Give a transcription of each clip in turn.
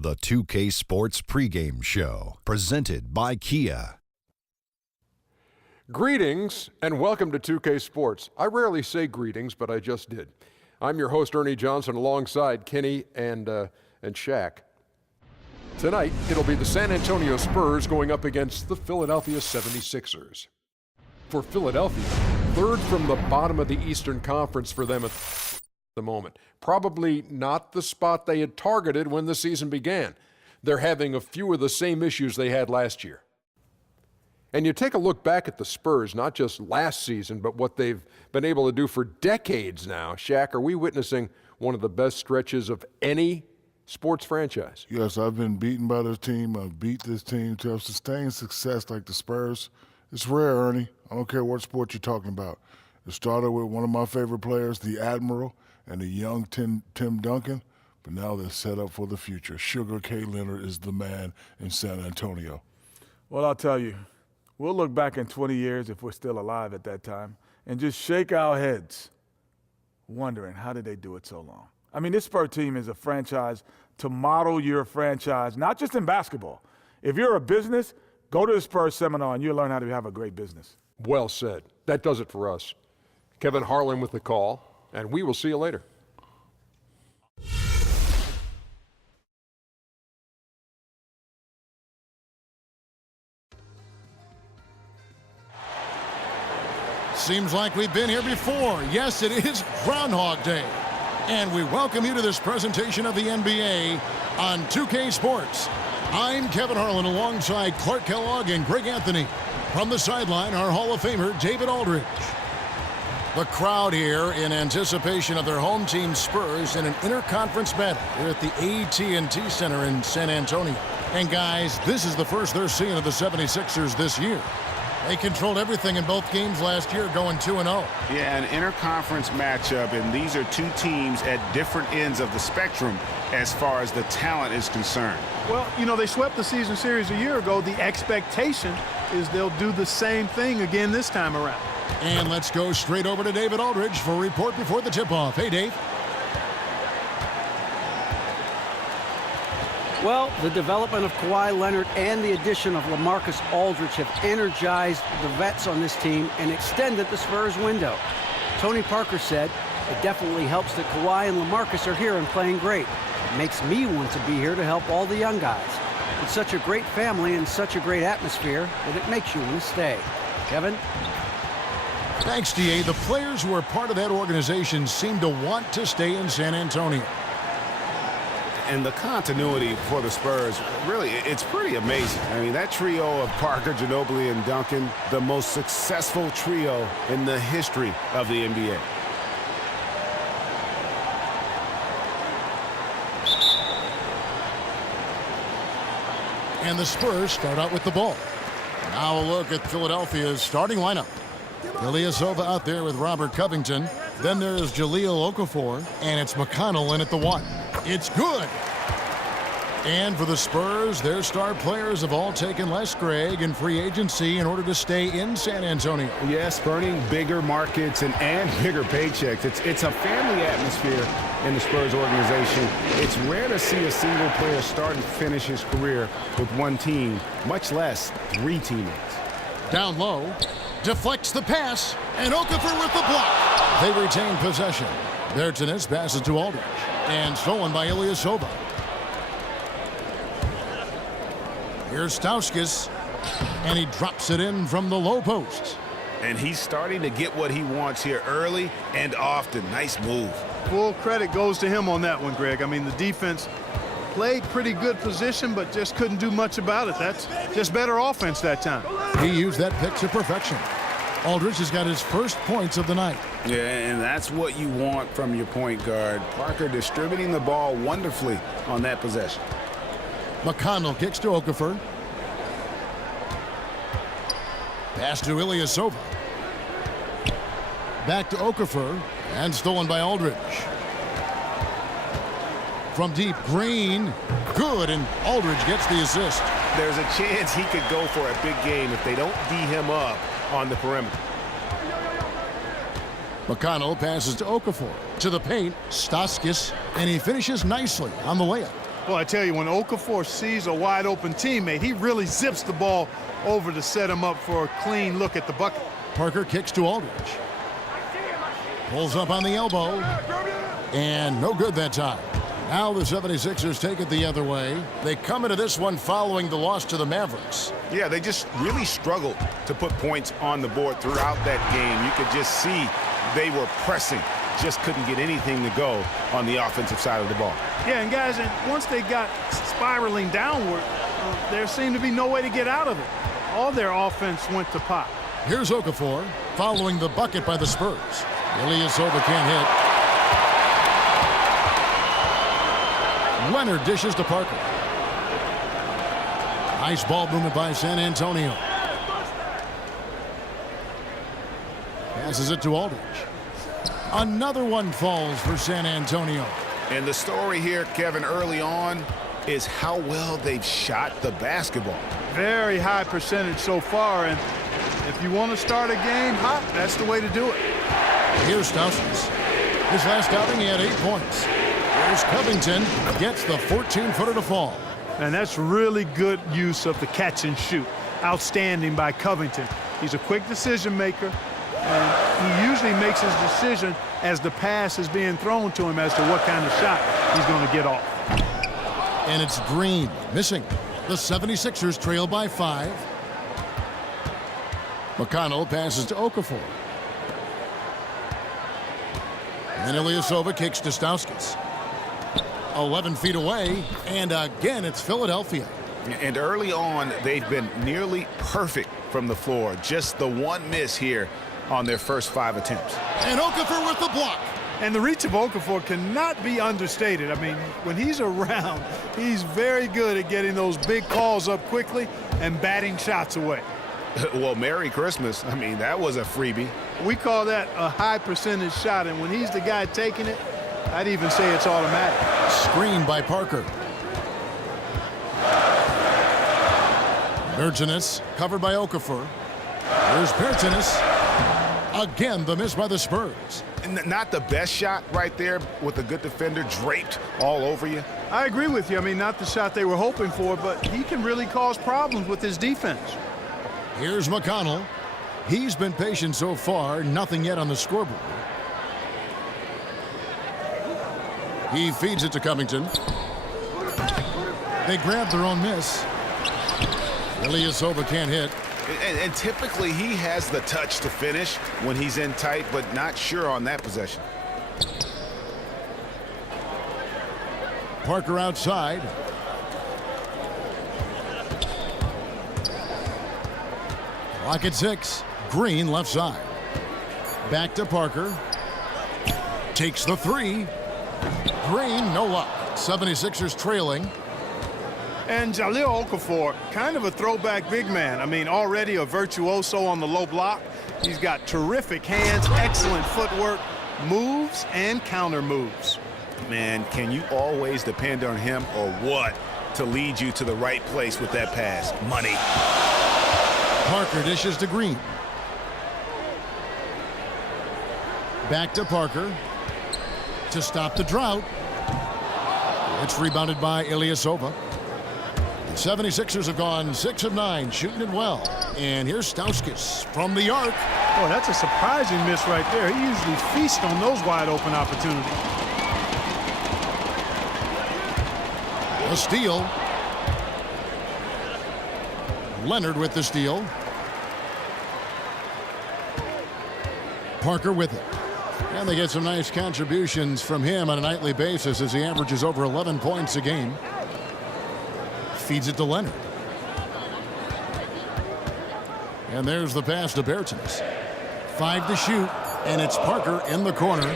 The 2K Sports Pregame Show, presented by Kia. Greetings and welcome to 2K Sports. I rarely say greetings, but I just did. I'm your host, Ernie Johnson, alongside Kenny and Shaq. Tonight, it'll be the San Antonio Spurs going up against the Philadelphia 76ers. For Philadelphia, third from the bottom of the Eastern Conference for them at the moment. Probably not the spot they had targeted when the season began. They're having a few of the same issues they had last year. And you take a look back at the Spurs, not just last season, but what they've been able to do for decades now. Shaq, are we witnessing one of the best stretches of any sports franchise? Yes, I've been beaten by this team. I've beat this team. To have sustained success like the Spurs, it's rare, Ernie. I don't care what sport you're talking about. It started with one of my favorite players, the Admiral, and the young Tim Duncan, but now they're set up for the future. Sugar K. Leonard is the man in San Antonio. Well, I'll tell you, we'll look back in 20 years if we're still alive at that time and just shake our heads wondering, how did they do it so long? I mean, this Spurs team is a franchise to model your franchise, not just in basketball. If you're a business, go to the Spurs seminar and you'll learn how to have a great business. Well said. That does it for us. Kevin Harlan with the call, and we will see you later. Seems like we've been here before. Yes, it is Groundhog Day. And we welcome you to this presentation of the NBA on 2K Sports. I'm Kevin Harlan alongside Clark Kellogg and Greg Anthony. From the sideline, our Hall of Famer, David Aldridge. The crowd here in anticipation of their home team Spurs in an interconference battle here at the AT&T Center in San Antonio. And guys, this is the first they're seeing of the 76ers this year. They controlled everything in both games last year, going 2-0. Yeah, an interconference matchup, and these are two teams at different ends of the spectrum as far as the talent is concerned. Well, you know, they swept the season series a year ago. The expectation is they'll do the same thing again this time around. And let's go straight over to David Aldridge for a report before the tip-off. Hey, Dave. Well, the development of Kawhi Leonard and the addition of LaMarcus Aldridge have energized the vets on this team and extended the Spurs window. Tony Parker said, it definitely helps that Kawhi and LaMarcus are here and playing great. It makes me want to be here to help all the young guys. It's such a great family and such a great atmosphere that it makes you want to stay. Kevin? Thanks, D.A. The players who are part of that organization seem to want to stay in San Antonio. And the continuity for the Spurs, really, it's pretty amazing. I mean, that trio of Parker, Ginobili, and Duncan, the most successful trio in the history of the NBA. And the Spurs start out with the ball. Now a look at Philadelphia's starting lineup. Ilyasova out there with Robert Covington. Then there's Jahlil Okafor, and it's McConnell in at the 1. It's good. And for the Spurs, their star players have all taken less, Greg, in free agency in order to stay in San Antonio. Yes, burning bigger markets and bigger paychecks. It's a family atmosphere in the Spurs organization. It's rare to see a single player start and finish his career with one team, much less 3 teammates. Down low, deflects the pass, and Okafor with the block. They retain possession. Bertans passes to Aldridge, and stolen by Ilyasova. Here's Stauskas, and he drops it in from the low post. And he's starting to get what he wants here early and often. Nice move. Full credit goes to him on that one, Greg. I mean, the defense played pretty good position, but just couldn't do much about it. That's just better offense that time. He used that pick to perfection. Aldridge has got his first points of the night. Yeah, and that's what you want from your point guard. Parker distributing the ball wonderfully on that possession. McConnell kicks to Okafor. Pass to Ilyasova. Back to Okafor, and stolen by Aldridge. From deep, Green, good, and Aldridge gets the assist. There's a chance he could go for a big game if they don't D him up on the perimeter. McConnell passes to Okafor. To the paint, Stauskas, and he finishes nicely on the layup. Well, I tell you, when Okafor sees a wide-open teammate, he really zips the ball over to set him up for a clean look at the bucket. Parker kicks to Aldridge. Pulls up on the elbow. And no good that time. Now the 76ers take it the other way. They come into this one following the loss to the Mavericks. Yeah, they just really struggled to put points on the board throughout that game. You could just see they were pressing. Just couldn't get anything to go on the offensive side of the ball. Yeah, and guys, once they got spiraling downward, there seemed to be no way to get out of it. All their offense went to pot. Here's Okafor following the bucket by the Spurs. Ilyasova can't hit. Leonard dishes to Parker. Nice ball movement by San Antonio. Passes it to Aldridge. Another one falls for San Antonio. And the story here, Kevin, early on is how well they've shot the basketball. Very high percentage so far, and if you want to start a game hot, that's the way to do it. Here's Stauskas. His last outing, he had 8 points. Here's Covington, gets the 14-footer to fall. And that's really good use of the catch and shoot. Outstanding by Covington. He's a quick decision maker, and he usually makes his decision as the pass is being thrown to him as to what kind of shot he's going to get off. And it's Green missing. The 76ers trail by 5. McConnell passes to Okafor. And Ilyasova kicks to Stauskas. 11 feet away, and again it's Philadelphia. And early on, they've been nearly perfect from the floor. Just the one miss here on their first 5 attempts. And Okafor with the block. And the reach of Okafor cannot be understated. I mean, when he's around, he's very good at getting those big calls up quickly and batting shots away. Well, Merry Christmas. I mean, that was a freebie. We call that a high percentage shot, and when he's the guy taking it, I'd even say it's automatic. Screen by Parker. Bergenis covered by Okafor. Here's Bergenis. Again, the miss by the Spurs. Not the best shot right there with a good defender draped all over you. I agree with you. I mean, not the shot they were hoping for, but he can really cause problems with his defense. Here's McConnell. He's been patient so far. Nothing yet on the scoreboard. He feeds it to Covington. They grab their own miss. Ilyasova can't hit. And typically he has the touch to finish when he's in tight, but not sure on that possession. Parker outside. Clock at 6. Green left side. Back to Parker. Takes the 3. Green, no luck. 76ers trailing. And Jahlil Okafor, kind of a throwback big man. I mean, already a virtuoso on the low block. He's got terrific hands, excellent footwork, moves, and counter moves. Man, can you always depend on him or what to lead you to the right place with that pass? Money. Parker dishes to Green. Back to Parker to stop the drought. It's rebounded by Ilyasova. The 76ers have gone 6 of 9, shooting it well. And here's Stauskas from the arc. Oh, that's a surprising miss right there. He usually feasts on those wide open opportunities. A steal. Leonard with the steal. Parker with it. And they get some nice contributions from him on a nightly basis as he averages over 11 points a game. Feeds it to Leonard. And there's the pass to Bertens. 5 to shoot, and it's Parker in the corner.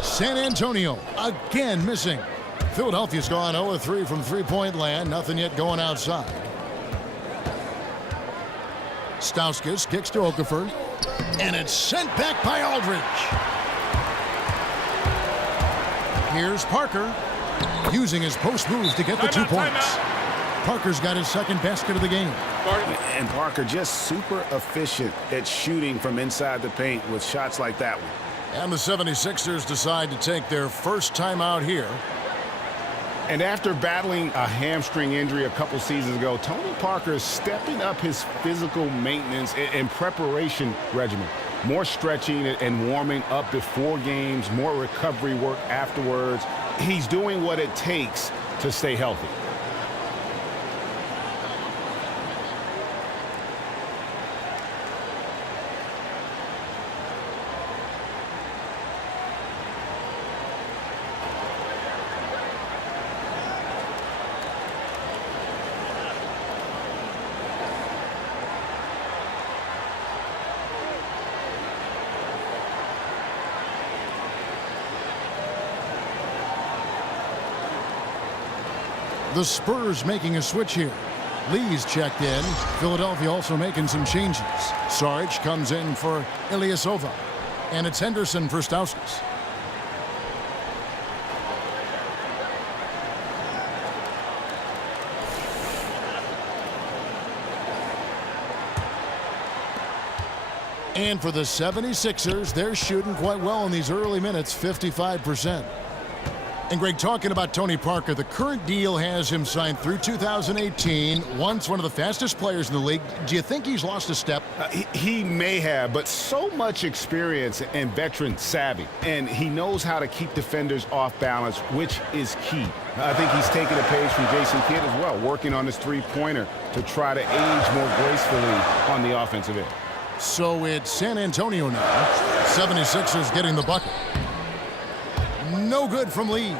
San Antonio again missing. Philadelphia's gone 0-3 from three-point land. Nothing yet going outside. Stauskas kicks to Okafor. And it's sent back by Aldridge. Here's Parker using his post moves to get the 2 points. Parker's got his second basket of the game. And Parker just super efficient at shooting from inside the paint with shots like that one. And the 76ers decide to take their first timeout here. And after battling a hamstring injury a couple seasons ago, Tony Parker is stepping up his physical maintenance and preparation regimen. More stretching and warming up before games, more recovery work afterwards. He's doing what it takes to stay healthy. The Spurs making a switch here. Lee's checked in. Philadelphia also making some changes. Saric comes in for Ilyasova. And it's Henderson for Stauskas. And for the 76ers, they're shooting quite well in these early minutes, 55%. And Greg, talking about Tony Parker, the current deal has him signed through 2018, once one of the fastest players in the league. Do you think he's lost a step? He may have, but so much experience and veteran savvy. And he knows how to keep defenders off balance, which is key. I think he's taking a page from Jason Kidd as well, working on his three-pointer to try to age more gracefully on the offensive end. So it's San Antonio now. 76ers getting the bucket. No good from Lee.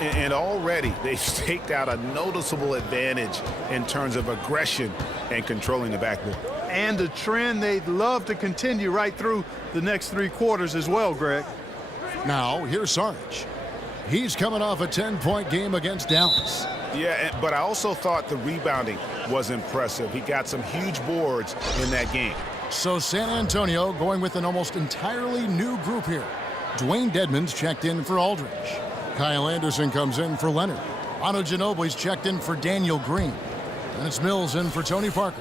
And already they've staked out a noticeable advantage in terms of aggression and controlling the backboard. And a trend they'd love to continue right through the next 3 quarters as well, Greg. Now, here's Saric. He's coming off a 10-point game against Dallas. Yeah, but I also thought the rebounding was impressive. He got some huge boards in that game. So San Antonio going with an almost entirely new group here. Dwayne Dedmon's checked in for Aldridge. Kyle Anderson comes in for Leonard. Otto Ginobili's checked in for Daniel Green. And it's Mills in for Tony Parker.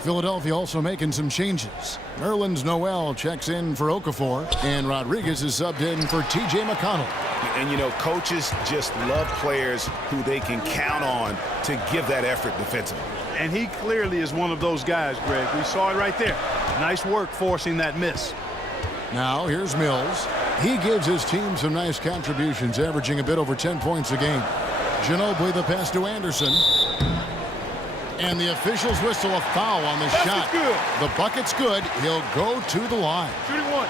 Philadelphia also making some changes. Nerlens Noel checks in for Okafor. And Rodriguez is subbed in for T.J. McConnell. And, you know, coaches just love players who they can count on to give that effort defensively. And he clearly is one of those guys, Greg. We saw it right there. Nice work forcing that miss. Now here's Mills. He gives his team some nice contributions, averaging a bit over 10 points a game. Ginobili the pass to Anderson. And the officials whistle a foul on the shot. Good. The bucket's good. He'll go to the line. Shooting one.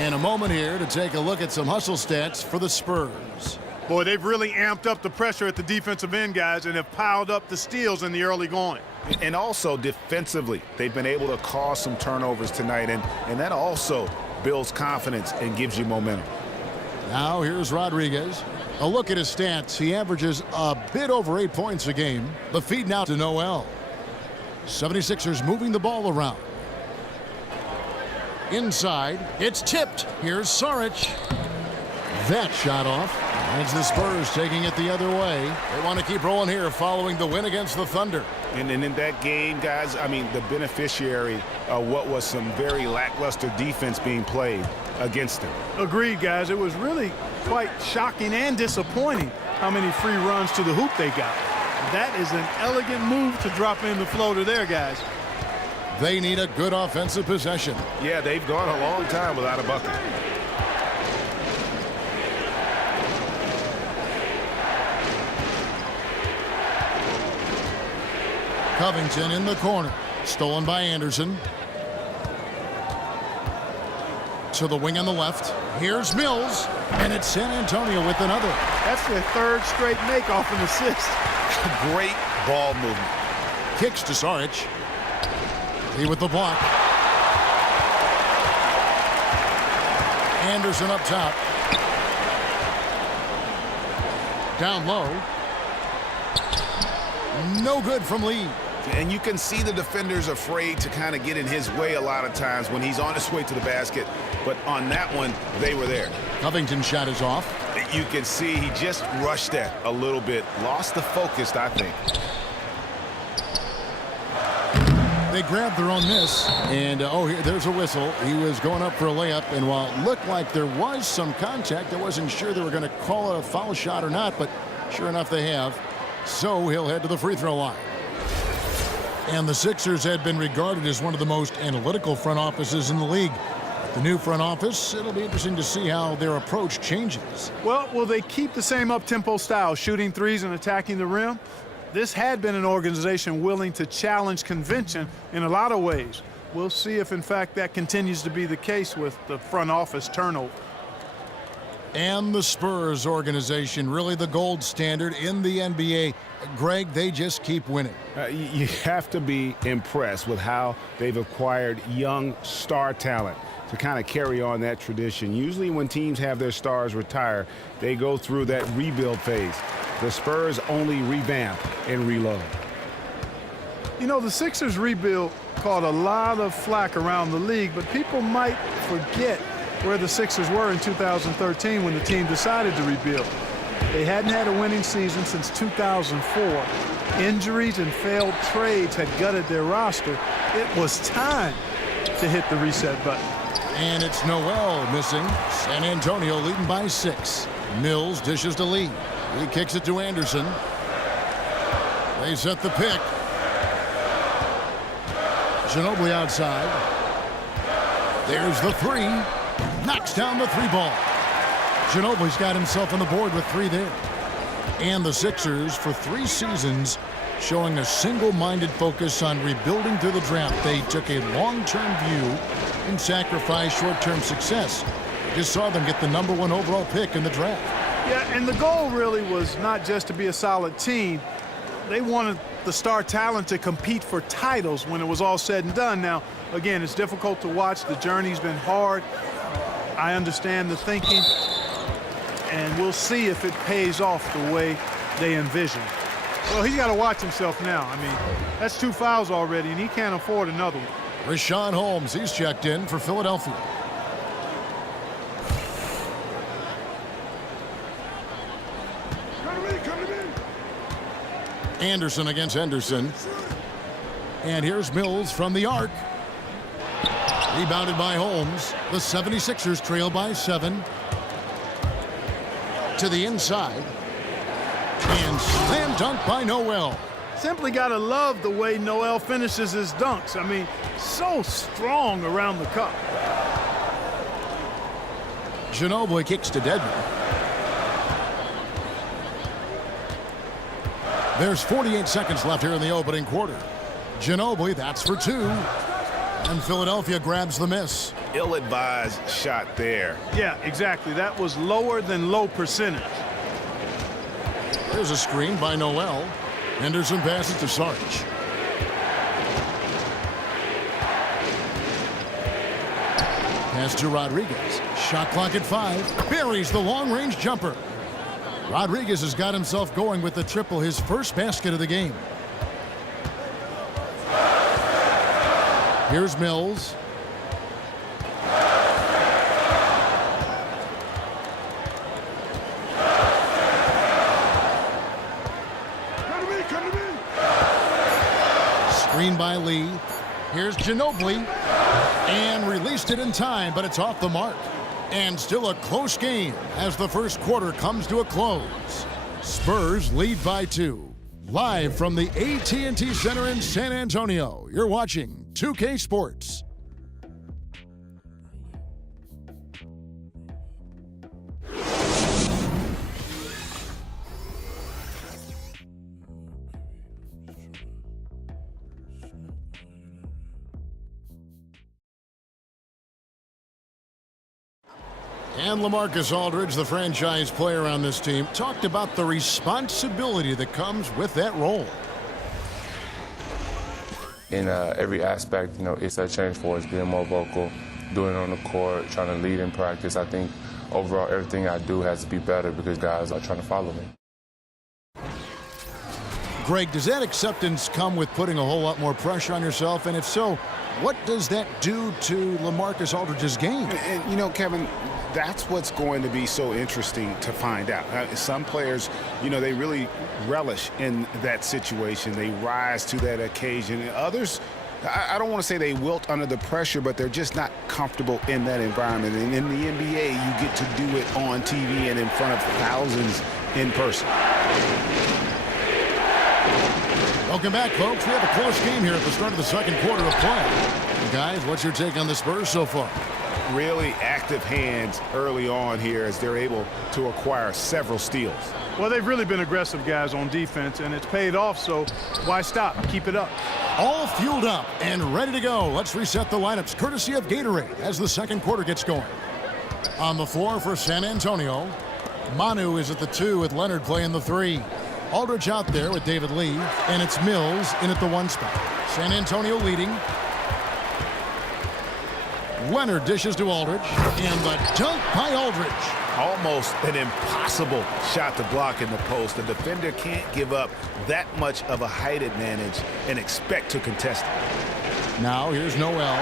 And a moment here to take a look at some hustle stats for the Spurs. Boy, they've really amped up the pressure at the defensive end, guys, and have piled up the steals in the early going. And also defensively, they've been able to cause some turnovers tonight, and that also builds confidence and gives you momentum. Now here's Rodriguez. A look at his stats. He averages a bit over 8 points a game. The feed now to Noel. 76ers moving the ball around. Inside, it's tipped. Here's Saric. That shot off. And it's the Spurs taking it the other way. They want to keep rolling here following the win against the Thunder. And in that game, guys, I mean, the beneficiary of what was some very lackluster defense being played against them. Agreed, guys. It was really quite shocking and disappointing how many free runs to the hoop they got. That is an elegant move to drop in the floater there, guys. They need a good offensive possession. Yeah, they've gone a long time without a bucket. Covington in the corner. Stolen by Anderson. To the wing on the left. Here's Mills. And it's San Antonio with another. That's their 3rd straight make off an assist. Great ball movement. Kicks to Saric. He with the block. Anderson up top. Down low. No good from Lee. And you can see the defenders afraid to kind of get in his way a lot of times when he's on his way to the basket. But on that one, they were there. Covington's shot is off. You can see he just rushed that a little bit. Lost the focus, I think. They grabbed their own miss, and there's a whistle. He was going up for a layup, and while it looked like there was some contact, I wasn't sure they were going to call it a foul shot or not, but sure enough they have. So he'll head to the free throw line. And the Sixers had been regarded as one of the most analytical front offices in the league. The new front office, it'll be interesting to see how their approach changes. Well, will they keep the same up-tempo style, shooting threes and attacking the rim? This had been an organization willing to challenge convention in a lot of ways. We'll see if, in fact, that continues to be the case with the front office turnover. And the Spurs organization, really the gold standard in the NBA. Greg, they just keep winning. You have to be impressed with how they've acquired young star talent to kind of carry on that tradition. Usually when teams have their stars retire, they go through that rebuild phase. The Spurs only revamp and reload. You know, the Sixers rebuild caught a lot of flack around the league, but people might forget where the Sixers were in 2013 when the team decided to rebuild. They hadn't had a winning season since 2004. Injuries and failed trades had gutted their roster. It was time to hit the reset button. And it's Noel missing. San Antonio leading by 6. Mills dishes to Lee. He kicks it to Anderson. They set the pick. Ginobili outside. There's the 3. Knocks down the 3 ball. Ginobili's got himself on the board with 3 there. And the Sixers, for 3 seasons, showing a single-minded focus on rebuilding through the draft. They took a long-term view and sacrificed short-term success. We just saw them get the #1 overall pick in the draft. Yeah, and the goal really was not just to be a solid team. They wanted the star talent to compete for titles when it was all said and done. Now, again, it's difficult to watch. The journey's been hard. I understand the thinking, and we'll see if it pays off the way they envision. Well, he's got to watch himself now. I mean, that's 2 fouls already, and he can't afford another one. Richaun Holmes, he's checked in for Philadelphia. Anderson against Henderson. And here's Mills from the arc. Rebounded by Holmes. The 76ers trail by 7. To the inside. And slam dunk by Noel. Simply got to love the way Noel finishes his dunks. I mean, so strong around the cup. Ginobili kicks to Dedmon. There's 48 seconds left here in the opening quarter. Ginobili, that's for 2. And Philadelphia grabs the miss. Ill-advised shot there. Yeah, exactly. That was lower than low percentage. There's a screen by Noel. Henderson passes to Sarge. Pass to Rodriguez. Shot clock at 5. Buries the long-range jumper. Rodriguez has got himself going with the triple, his first basket of the game. Here's Mills. Screen by Lee. Here's Ginobili. And released it in time, but it's off the mark. And still a close game as the first quarter comes to a close. Spurs lead by 2. Live from the AT&T Center in San Antonio, you're watching 2K Sports. And LaMarcus Aldridge, the franchise player on this team, talked about the responsibility that comes with that role. In every aspect, you know, it's a change for us, being more vocal, doing it on the court, trying to lead in practice. I think overall everything I do has to be better because guys are trying to follow me. Greg, does that acceptance come with putting a whole lot more pressure on yourself? And if so, what does that do to LaMarcus Aldridge's game? And you know, Kevin, that's what's going to be so interesting to find out. Some players, you know, they really relish in that situation. They rise to that occasion. And others, I don't want to say they wilt under the pressure, but they're just not comfortable in that environment. And in the NBA, you get to do it on TV and in front of thousands in person. Welcome back, folks. We have a close game here at the start of the second quarter of play. Guys, what's your take on the Spurs so far? Really active hands early on here as they're able to acquire several steals. Well, they've really been aggressive guys on defense, and it's paid off, so why stop? Keep it up. All fueled up and ready to go. Let's reset the lineups, courtesy of Gatorade, as the second quarter gets going. On the floor for San Antonio, Manu is at the 2 with Leonard playing the 3. Aldridge out there with David Lee, and it's Mills in at the 1 spot. San Antonio leading. Leonard dishes to Aldridge, and the dunk by Aldridge. Almost an impossible shot to block in the post. The defender can't give up that much of a height advantage and expect to contest it. Now here's Noel.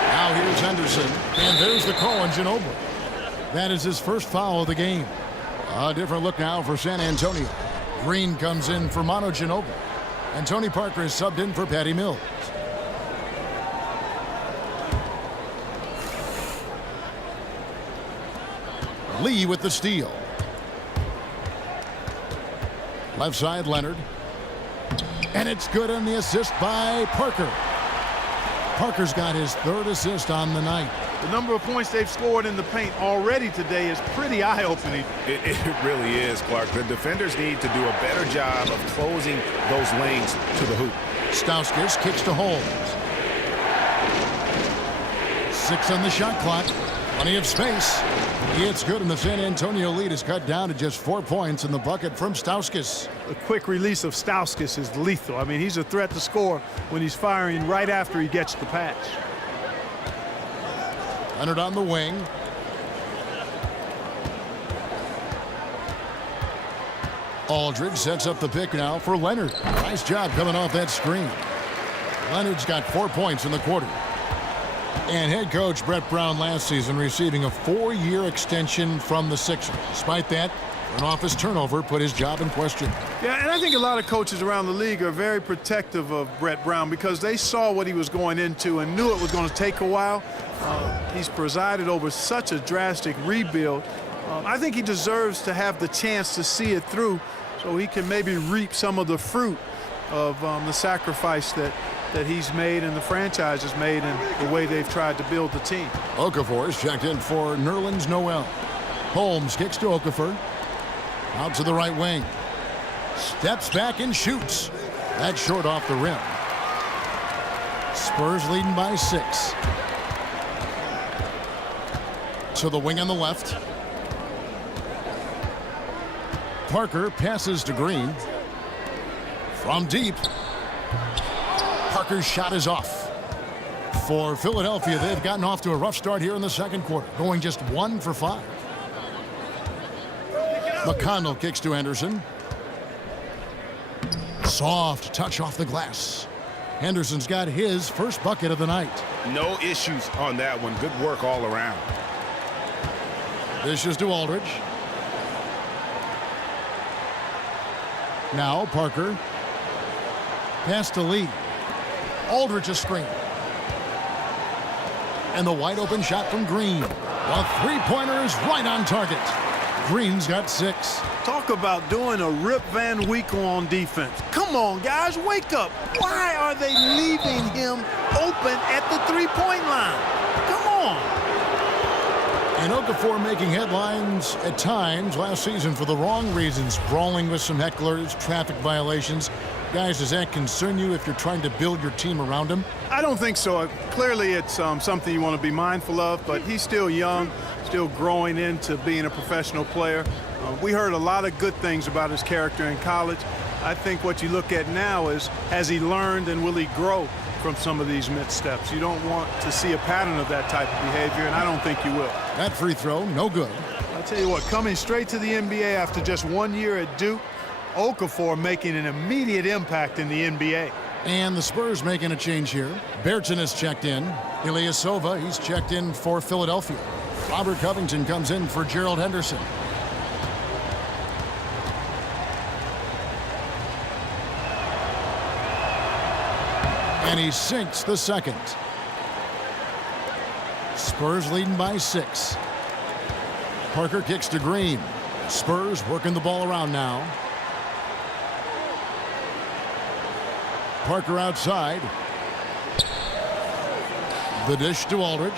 Now here's Henderson, and there's the call on Ginobili. That is his first foul of the game. A different look now for San Antonio. Green comes in for Manu Ginobili, and Tony Parker is subbed in for Patty Mills. Lee with the steal. Left side, Leonard. And it's good on the assist by Parker. Parker's got his 3rd assist on the night. The number of points they've scored in the paint already today is pretty eye-opening. It really is, Clark. The defenders need to do a better job of closing those lanes to the hoop. Stauskas kicks to Holmes. 6 on the shot clock. Plenty of space. It's good, and the San Antonio lead is cut down to just 4 points in the bucket from Stauskas. A quick release of Stauskas is lethal. I mean, he's a threat to score when he's firing right after he gets the pass. Leonard on the wing. Aldridge sets up the pick now for Leonard. Nice job coming off that screen. Leonard's got 4 points in the quarter. And head coach Brett Brown last season receiving a 4-year extension from the Sixers. Despite that, an office turnover put his job in question. Yeah, and I think a lot of coaches around the league are very protective of Brett Brown because they saw what he was going into and knew it was going to take a while. He's presided over such a drastic rebuild. I think he deserves to have the chance to see it through so he can maybe reap some of the fruit of the sacrifice that he's made and the franchise has made and the way they've tried to build the team. Okafor is checked in for Nerlens Noel. Holmes kicks to Okafor. Out to the right wing. Steps back and shoots. That's short off the rim. Spurs leading by 6. To the wing on the left. Parker passes to Green. From deep. Parker's shot is off. For Philadelphia, they've gotten off to a rough start here in the second quarter, going just 1 for 5. McConnell kicks to Henderson. Soft touch off the glass. Henderson's got his first bucket of the night. No issues on that one. Good work all around. Dishes to Aldridge. Now Parker. Pass to Lee. Aldridge a screen. And the wide open shot from Green. The 3-pointer is right on target. Green's got 6. Talk about doing a Rip Van Winkle on defense. Come on, guys, wake up. Why are they leaving him open at the 3-point line? Come on. And Okafor making headlines at times last season for the wrong reasons. Brawling with some hecklers, traffic violations. Guys, does that concern you if you're trying to build your team around him? I don't think so. Clearly, it's something you want to be mindful of, but he's still young, still growing into being a professional player. We heard a lot of good things about his character in college. I think what you look at now is, has he learned and will he grow from some of these missteps? You don't want to see a pattern of that type of behavior, and I don't think you will. That free throw, no good. I'll tell you what, coming straight to the NBA after just 1 year at Duke, Okafor making an immediate impact in the NBA. And the Spurs making a change here. Berton is checked in. Ilyasova, he's checked in for Philadelphia. Robert Covington comes in for Gerald Henderson. And he sinks the second. Spurs leading by 6. Parker kicks to Green. Spurs working the ball around now. Parker outside. The dish to Aldridge.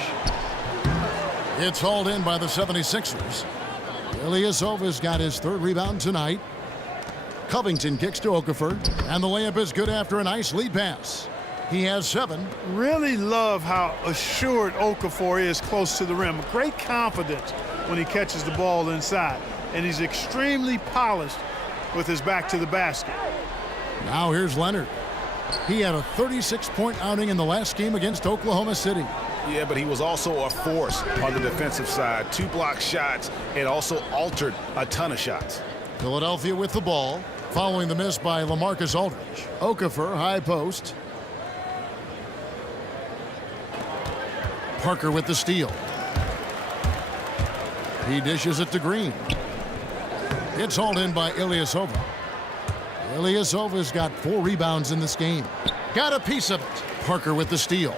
It's hauled in by the 76ers. Ilyasova's got his 3rd rebound tonight. Covington kicks to Okafor, and the layup is good after a nice lead pass. He has 7. Really love how assured Okafor is close to the rim. Great confidence when he catches the ball inside. And he's extremely polished with his back to the basket. Now here's Leonard. He had a 36-point outing in the last game against Oklahoma City. Yeah, but he was also a force on the defensive side. 2 block shots and also altered a ton of shots. Philadelphia with the ball, following the miss by LaMarcus Aldridge. Okafor, high post. Parker with the steal. He dishes it to Green. It's hauled in by Ilyasova. Ilyasova's got 4 rebounds in this game. Got a piece of it. Parker with the steal.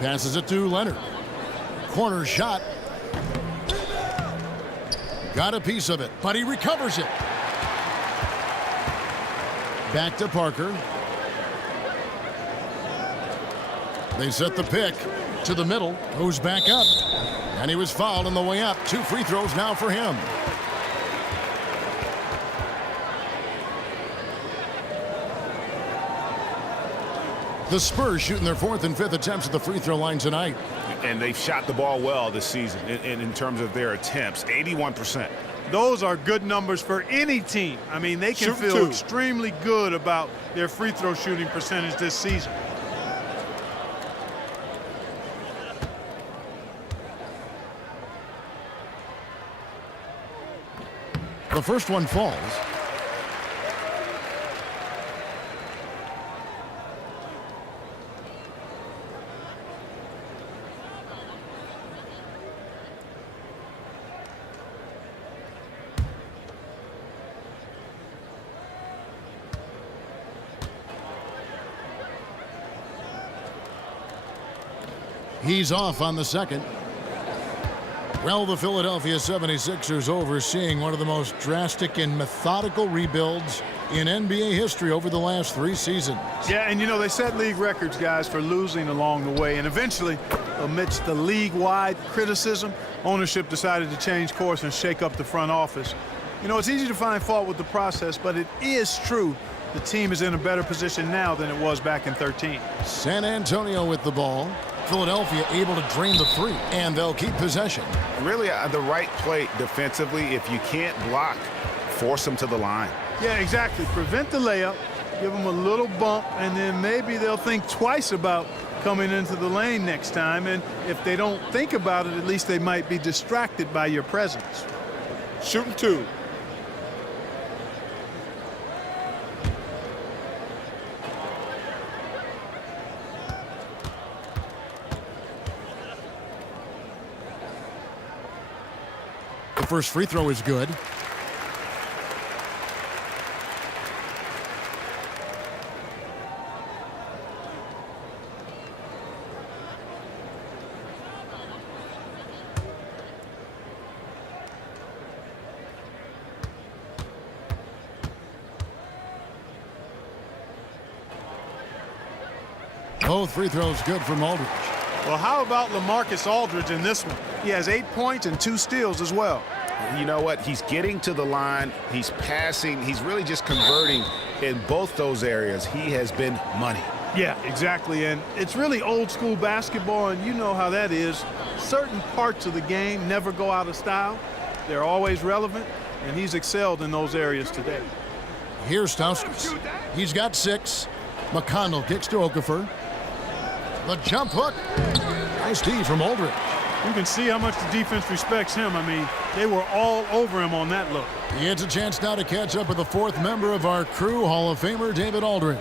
Passes it to Leonard. Corner shot. Got a piece of it, but he recovers it. Back to Parker. They set the pick to the middle. Goes back up. And he was fouled on the way up. 2 free throws now for him. The Spurs shooting their 4th and 5th attempts at the free throw line tonight. And they've shot the ball well this season in terms of their attempts, 81%. Those are good numbers for any team. I mean, they can feel extremely good about their free throw shooting percentage this season. The first one falls. He's off on the second. Well, the Philadelphia 76ers overseeing one of the most drastic and methodical rebuilds in NBA history over the last 3 seasons. Yeah, and you know, they set league records, guys, for losing along the way. And eventually, amidst the league-wide criticism, ownership decided to change course and shake up the front office. You know, it's easy to find fault with the process, but it is true the team is in a better position now than it was back in 13. San Antonio with the ball. Philadelphia able to drain the 3, and they'll keep possession. Really the right play defensively. If you can't block, force them to the line. Yeah, exactly. Prevent the layup, give them a little bump, and then maybe they'll think twice about coming into the lane next time. And if they don't think about it, at least they might be distracted by your presence. Shooting 2. The first free throw is good. Both free throws good from Aldridge. Well, how about LaMarcus Aldridge in this one? He has 8 points and 2 steals as well. You know what? He's getting to the line. He's passing. He's really just converting in both those areas. He has been money. Yeah, exactly. And it's really old school basketball, and you know how that is. Certain parts of the game never go out of style. They're always relevant, and he's excelled in those areas today. Here's Stauskas. He's got 6. McConnell kicks to Okafor. The jump hook. Nice D from Aldridge. You can see how much the defense respects him. I mean, they were all over him on that look. He gets a chance now to catch up with the 4th member of our crew, Hall of Famer David Aldridge.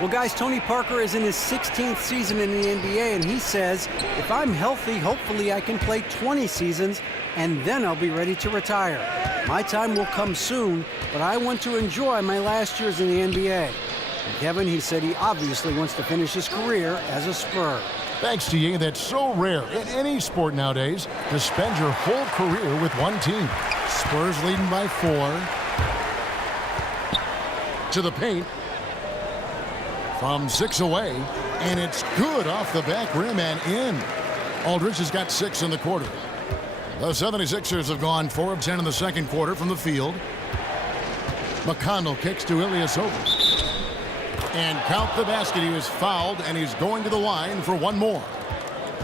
Well, guys, Tony Parker is in his 16th season in the NBA, and he says, if I'm healthy, hopefully I can play 20 seasons, and then I'll be ready to retire. My time will come soon, but I want to enjoy my last years in the NBA. And Kevin, he said he obviously wants to finish his career as a Spur. Thanks to you, that's so rare in any sport nowadays to spend your whole career with one team. Spurs leading by 4. To the paint. From 6 away, and it's good off the back rim and in. Aldridge has got 6 in the quarter. The 76ers have gone 4 of 10 in the second quarter from the field. McConnell kicks to Ilyasova. And count the basket. He was fouled, and he's going to the line for one more.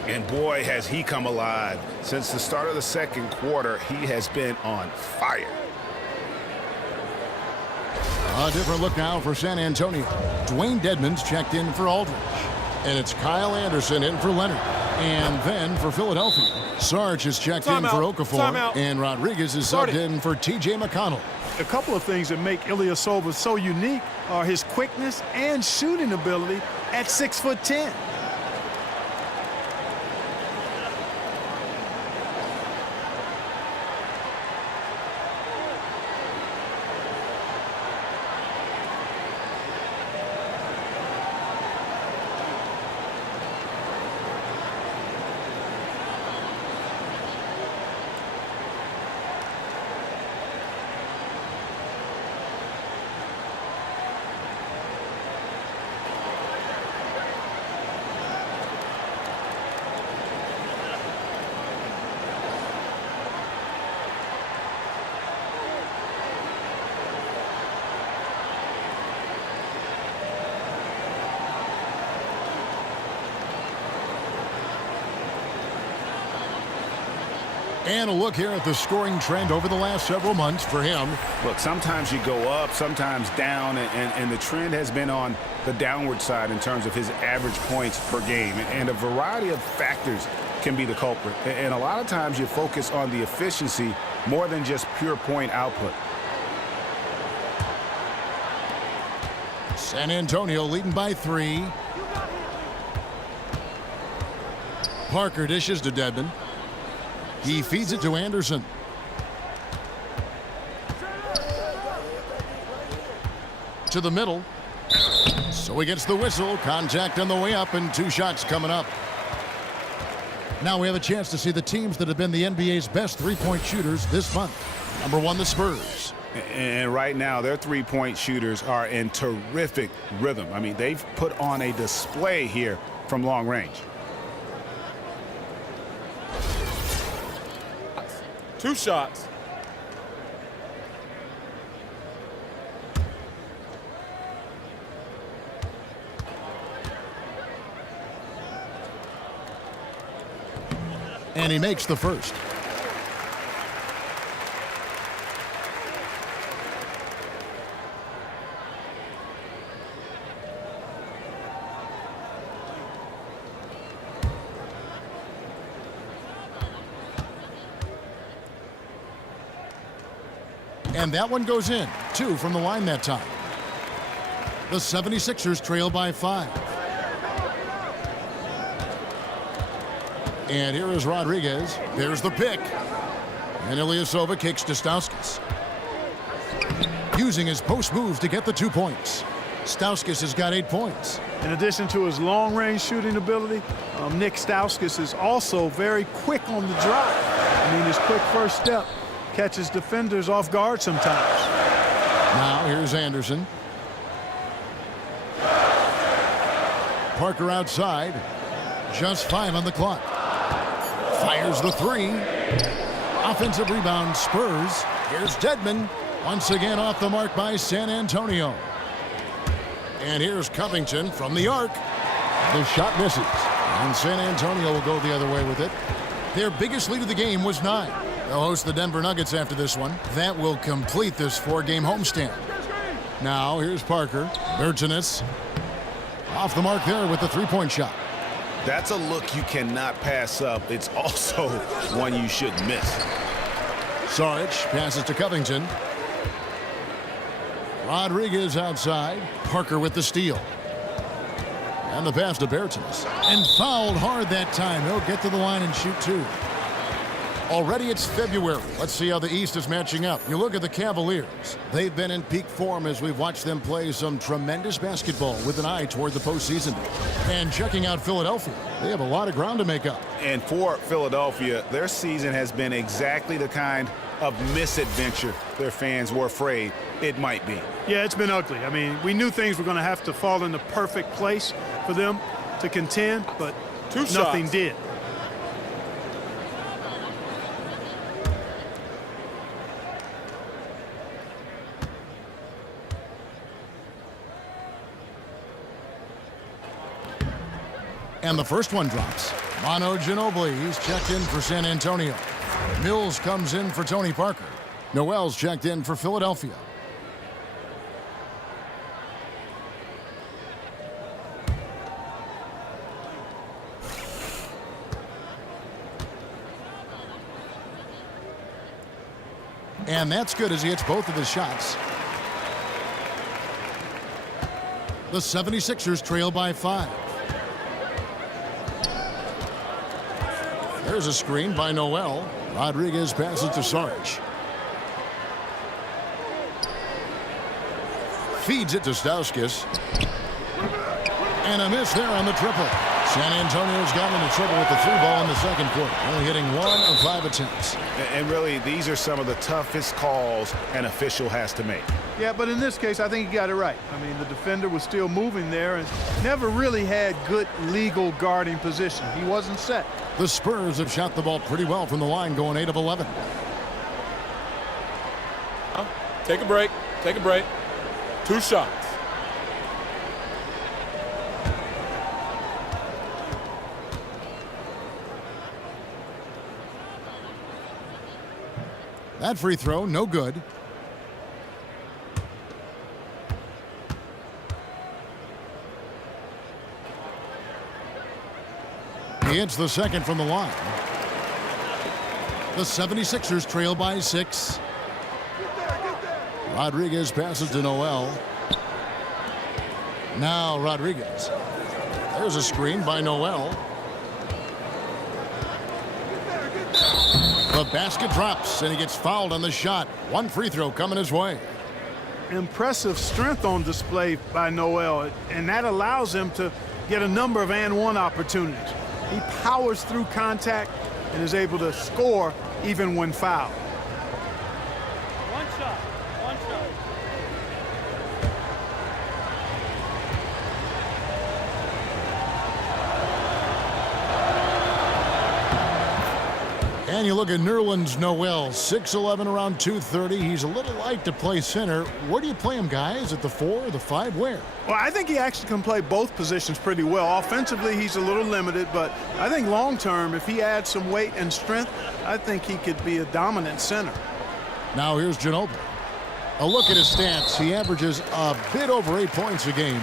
And boy, has he come alive. Since the start of the second quarter, he has been on fire. A different look now for San Antonio. Dwayne Dedmon's checked in for Aldridge. And it's Kyle Anderson in for Leonard. And then for Philadelphia, Sarge is checked in for Okafor. And Rodriguez is subbed in for T.J. McConnell. A couple of things that make Ilyasova so unique are his quickness and shooting ability at 6'10". And a look here at the scoring trend over the last several months for him. Look, sometimes you go up, sometimes down, and the trend has been on the downward side in terms of his average points per game. And a variety of factors can be the culprit. And a lot of times you focus on the efficiency more than just pure point output. San Antonio leading by 3. Parker dishes to Dedmon. He feeds it to Anderson. To the middle. So he gets the whistle. Contact on the way up and 2 shots coming up. Now we have a chance to see the teams that have been the NBA's best three-point shooters this month. Number 1, the Spurs. And right now, their three-point shooters are in terrific rhythm. I mean, they've put on a display here from long range. 2 shots. And he makes the first. And that one goes in. 2 from the line that time. The 76ers trail by 5. And here is Rodriguez. There's the pick. And Ilyasova kicks to Stauskas. Using his post move to get the 2 points. Stauskas has got 8 points. In addition to his long-range shooting ability, Nick Stauskas is also very quick on the drive. I mean, his quick first step catches defenders off guard sometimes. Now here's Anderson. Parker outside. Just 5 on the clock. Fires the 3. Offensive rebound, Spurs. Here's Dedmon. Once again off the mark by San Antonio. And here's Covington from the arc. The shot misses. And San Antonio will go the other way with it. Their biggest lead of the game was 9. They'll host the Denver Nuggets after this one. That will complete this 4-game homestand. Now here's Parker. Bertinanis off the mark there with the 3-point shot. That's a look you cannot pass up. It's also one you shouldn't miss. Saric passes to Covington. Rodriguez outside. Parker with the steal. And the pass to Bertinanis. And fouled hard that time. He'll get to the line and shoot 2. Already it's February. Let's see how the East is matching up. You look at the Cavaliers. They've been in peak form as we've watched them play some tremendous basketball with an eye toward the postseason. And checking out Philadelphia, they have a lot of ground to make up. And for Philadelphia, their season has been exactly the kind of misadventure their fans were afraid it might be. Yeah, it's been ugly. I mean, we knew things were going to have to fall in the perfect place for them to contend, but nothing did. And the first one drops. Manu Ginobili, he's checked in for San Antonio. Mills comes in for Tony Parker. Noel's checked in for Philadelphia. And that's good as he hits both of his shots. The 76ers trail by 5. There's a screen by Noel. Rodriguez passes to Sarge. Feeds it to Stauskas. And a miss there on the triple. San Antonio's gotten into trouble with the 3-ball in the second quarter, only hitting 1 of 5 attempts. And really, these are some of the toughest calls an official has to make. Yeah, but in this case, I think he got it right. I mean, the defender was still moving there and never really had good legal guarding position. He wasn't set. The Spurs have shot the ball pretty well from the line, going 8 of 11. Take a break. Take a break. 2 shots. That free throw, no good. He hits the second from the line. The 76ers trail by 6. Rodriguez passes to Noel. Now Rodriguez. There's a screen by Noel. The basket drops, and he gets fouled on the shot. 1 free throw coming his way. Impressive strength on display by Noel, and that allows him to get a number of and-one opportunities. He powers through contact and is able to score even when fouled. One shot. And you look at Nerlens Noel, 6'11", around 230. He's a little light to play center. Where do you play him, guys? At the 4 or the 5? Where? Well, I think he actually can play both positions pretty well. Offensively, he's a little limited, but I think long-term, if he adds some weight and strength, I think he could be a dominant center. Now here's Ginobili. A look at his stats. He averages a bit over 8 points a game.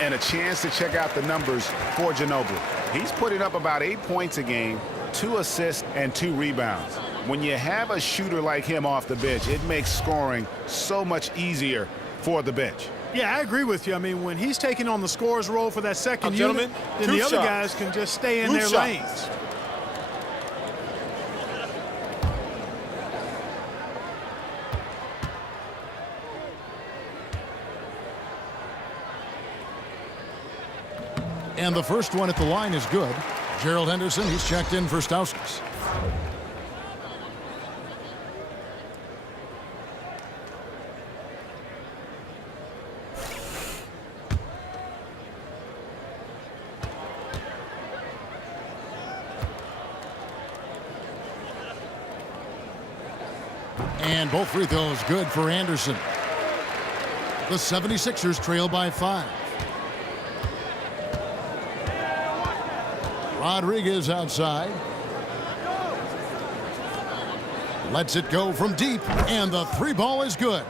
And a chance to check out the numbers for Ginobili. He's putting up about 8 points a game, 2 assists, and 2 rebounds. When you have a shooter like him off the bench, it makes scoring so much easier for the bench. Yeah, I agree with you. I mean, when he's taking on the scorer's role for that second unit, then the other guys can just stay in their lanes. And the first one at the line is good. Gerald Henderson, he's checked in for Stauskas. And both free throws good for Anderson. The 76ers trail by 5. Rodriguez outside. Lets it go from deep, and the 3-ball is good.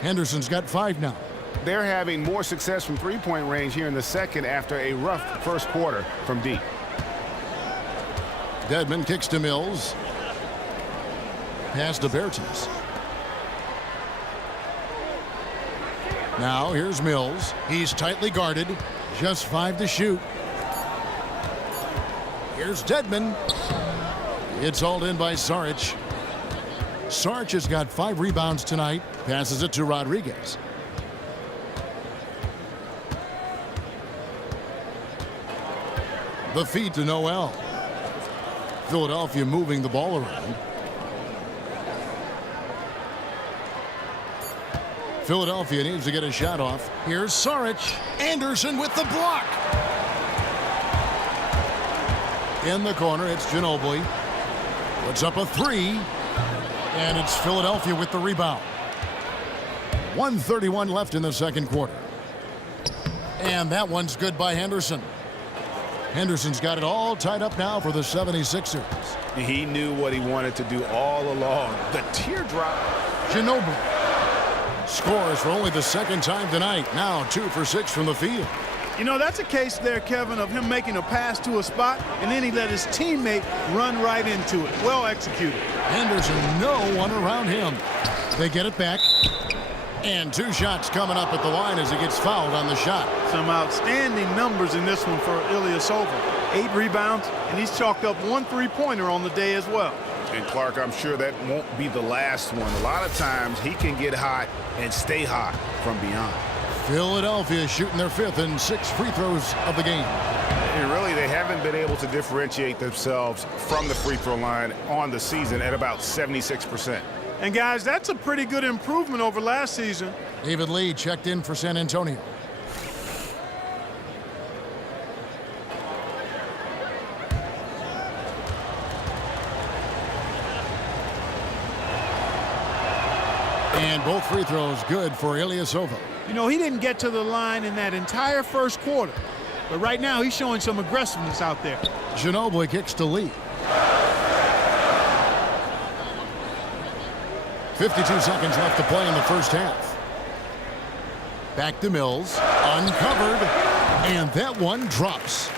Henderson's got 5 now. They're having more success from three-point range here in the second after a rough first quarter from deep. Dedmon kicks to Mills. Pass to Bertens. Now here's Mills. He's tightly guarded. Just 5 to shoot. Here's Dedmon. It's hauled in by Saric. Saric has got 5 rebounds tonight. Passes it to Rodriguez. The feed to Noel. Philadelphia moving the ball around. Philadelphia needs to get a shot off. Here's Saric. Anderson with the block. In the corner, it's Ginobili. Puts up a 3. And it's Philadelphia with the rebound. 1:31 left in the second quarter. And that one's good by Henderson. Henderson's got it all tied up now for the 76ers. He knew what he wanted to do all along. The teardrop. Ginobili scores for only the second time tonight. Now 2 for 6 from the field. You know, that's a case there, Kevin, of him making a pass to a spot, and then he let his teammate run right into it. Well executed. Henderson, no one around him. They get it back. And 2 shots coming up at the line as he gets fouled on the shot. Some outstanding numbers in this one for Ilyasova. 8 rebounds, and he's chalked up 1 3-pointer on the day as well. And Clark, I'm sure that won't be the last one. A lot of times he can get hot and stay hot from beyond. Philadelphia shooting their 5th and 6th free throws of the game. And really, they haven't been able to differentiate themselves from the free throw line on the season at about 76%. And guys, that's a pretty good improvement over last season. David Lee checked in for San Antonio. And both free throws good for Ilyasova. You know, he didn't get to the line in that entire first quarter. But right now, he's showing some aggressiveness out there. Ginobili kicks to Lee. 52 seconds left to play in the first half. Back to Mills. Uncovered. And that one drops.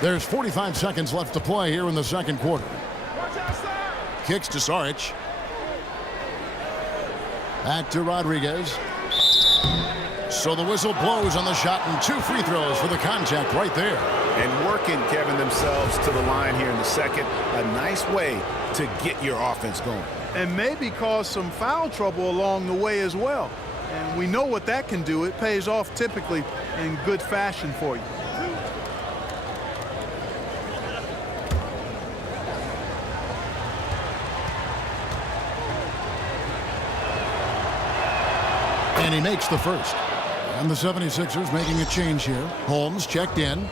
There's 45 seconds left to play here in the second quarter. Kicks to Saric. Back to Rodriguez. So the whistle blows on the shot and 2 free throws for the contact right there. And working, Kevin, themselves to the line here in the second. A nice way to get your offense going. And maybe cause some foul trouble along the way as well. And we know what that can do. It pays off typically in good fashion for you. And he makes the first. And the 76ers making a change here. Holmes checked in.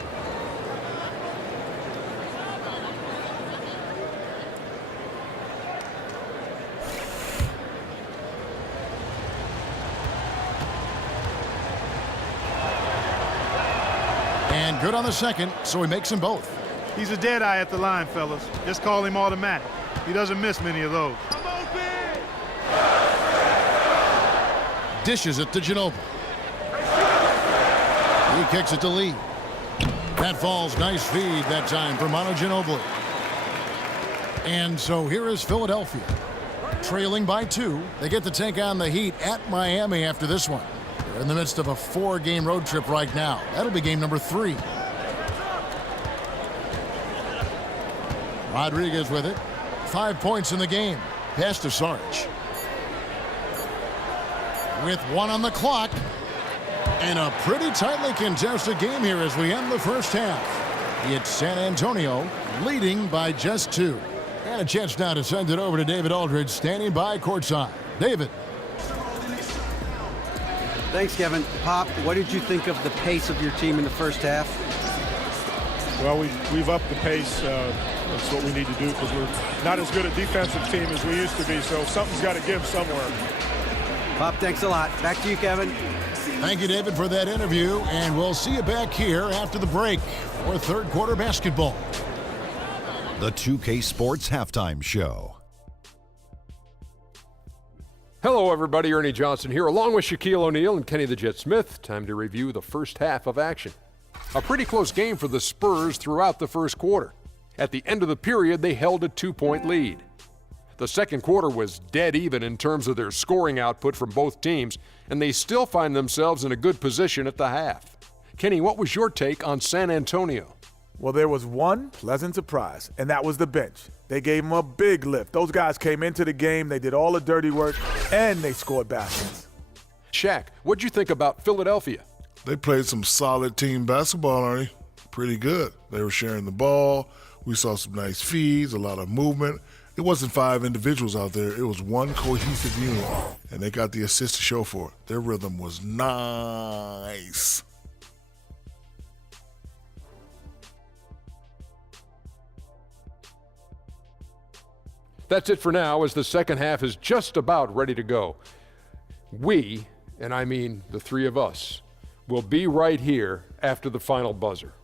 And good on the second, so he makes them both. He's a dead eye at the line, fellas. Just call him automatic. He doesn't miss many of those. Dishes it to Ginobili. He kicks it to Lee. That falls. Nice feed that time for Manu Ginobili. And so here is Philadelphia. Trailing by 2. They get to take on the Heat at Miami after this one. They're in the midst of a 4-game road trip right now. That'll be game number 3. Rodriguez with it. 5 points in the game. Pass to Saric. With 1 on the clock. And a pretty tightly contested game here as we end the first half. It's San Antonio leading by just 2. And a chance now to send it over to David Aldridge standing by courtside. David. Thanks, Kevin. Pop, what did you think of the pace of your team in the first half? Well, we've upped the pace. That's what we need to do because we're not as good a defensive team as we used to be. So something's got to give somewhere. Pop, thanks a lot. Back to you, Kevin. Thank you, David, for that interview. And we'll see you back here after the break for third quarter basketball. The 2K Sports Halftime Show. Hello, everybody. Ernie Johnson here, along with Shaquille O'Neal and Kenny the Jet Smith. Time to review the first half of action. A pretty close game for the Spurs throughout the first quarter. At the end of the period, they held a 2-point lead. The second quarter was dead even in terms of their scoring output from both teams, and they still find themselves in a good position at the half. Kenny, what was your take on San Antonio? Well, there was one pleasant surprise, and that was the bench. They gave him a big lift. Those guys came into the game, they did all the dirty work, and they scored baskets. Shaq, what'd you think about Philadelphia? They played some solid team basketball, Ernie. Pretty good. They were sharing the ball. We saw some nice feeds, a lot of movement. It wasn't 5 individuals out there. It was one cohesive unit, and they got the assist to show for it. Their rhythm was nice. That's it for now, as the second half is just about ready to go. We, and I mean the three of us, will be right here after the final buzzer.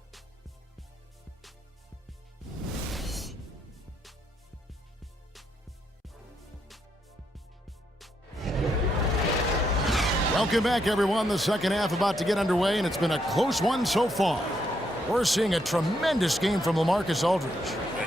Welcome back, everyone. The second half about to get underway, and it's been a close one so far. We're seeing a tremendous game from LaMarcus Aldridge.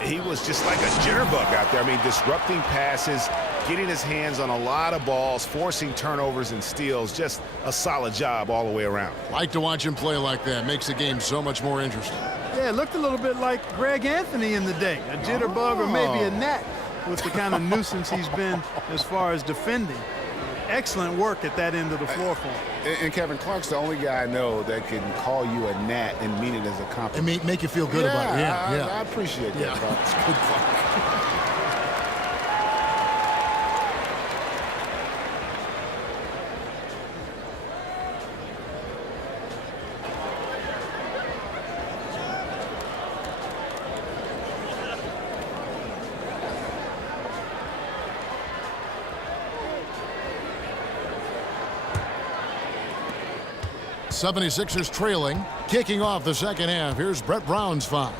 He was just like a jitterbug out there. I mean, disrupting passes, getting his hands on a lot of balls, forcing turnovers and steals. Just a solid job all the way around. Like to watch him play like that. Makes the game so much more interesting. Yeah, it looked a little bit like Greg Anthony in the day. A jitterbug or maybe a gnat with the kind of nuisance he's been as far as defending. Excellent work at that end of the floor for him. And Kevin, Clark's the only guy I know that can call you a gnat and mean it as a compliment. And make you feel good about it. Yeah, I appreciate that. Yeah, it's good, Clark. 76ers trailing, kicking off the second half. Here's Brett Brown's foul.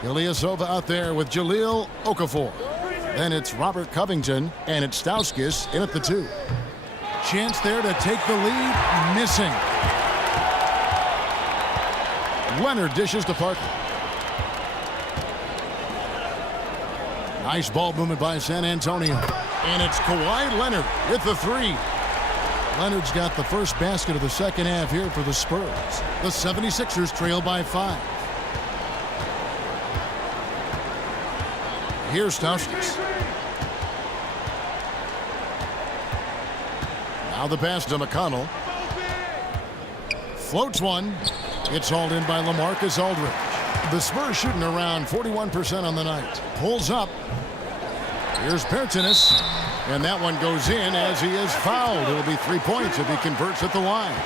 Ilyasova out there with Jahlil Okafor. Then it's Robert Covington, and it's Stauskas in at the 2. Chance there to take the lead, missing. Leonard dishes to Parker. Nice ball movement by San Antonio. And it's Kawhi Leonard with the 3. Leonard's got the first basket of the second half here for the Spurs. The 76ers trail by 5. Here's Stauskas. Now the pass to McConnell. Floats one. It's hauled in by LaMarcus Aldridge. The Spurs shooting around 41% on the night. Pulls up. Here's Pertinis. And that one goes in as he is fouled. It'll be 3 points if he converts at the line.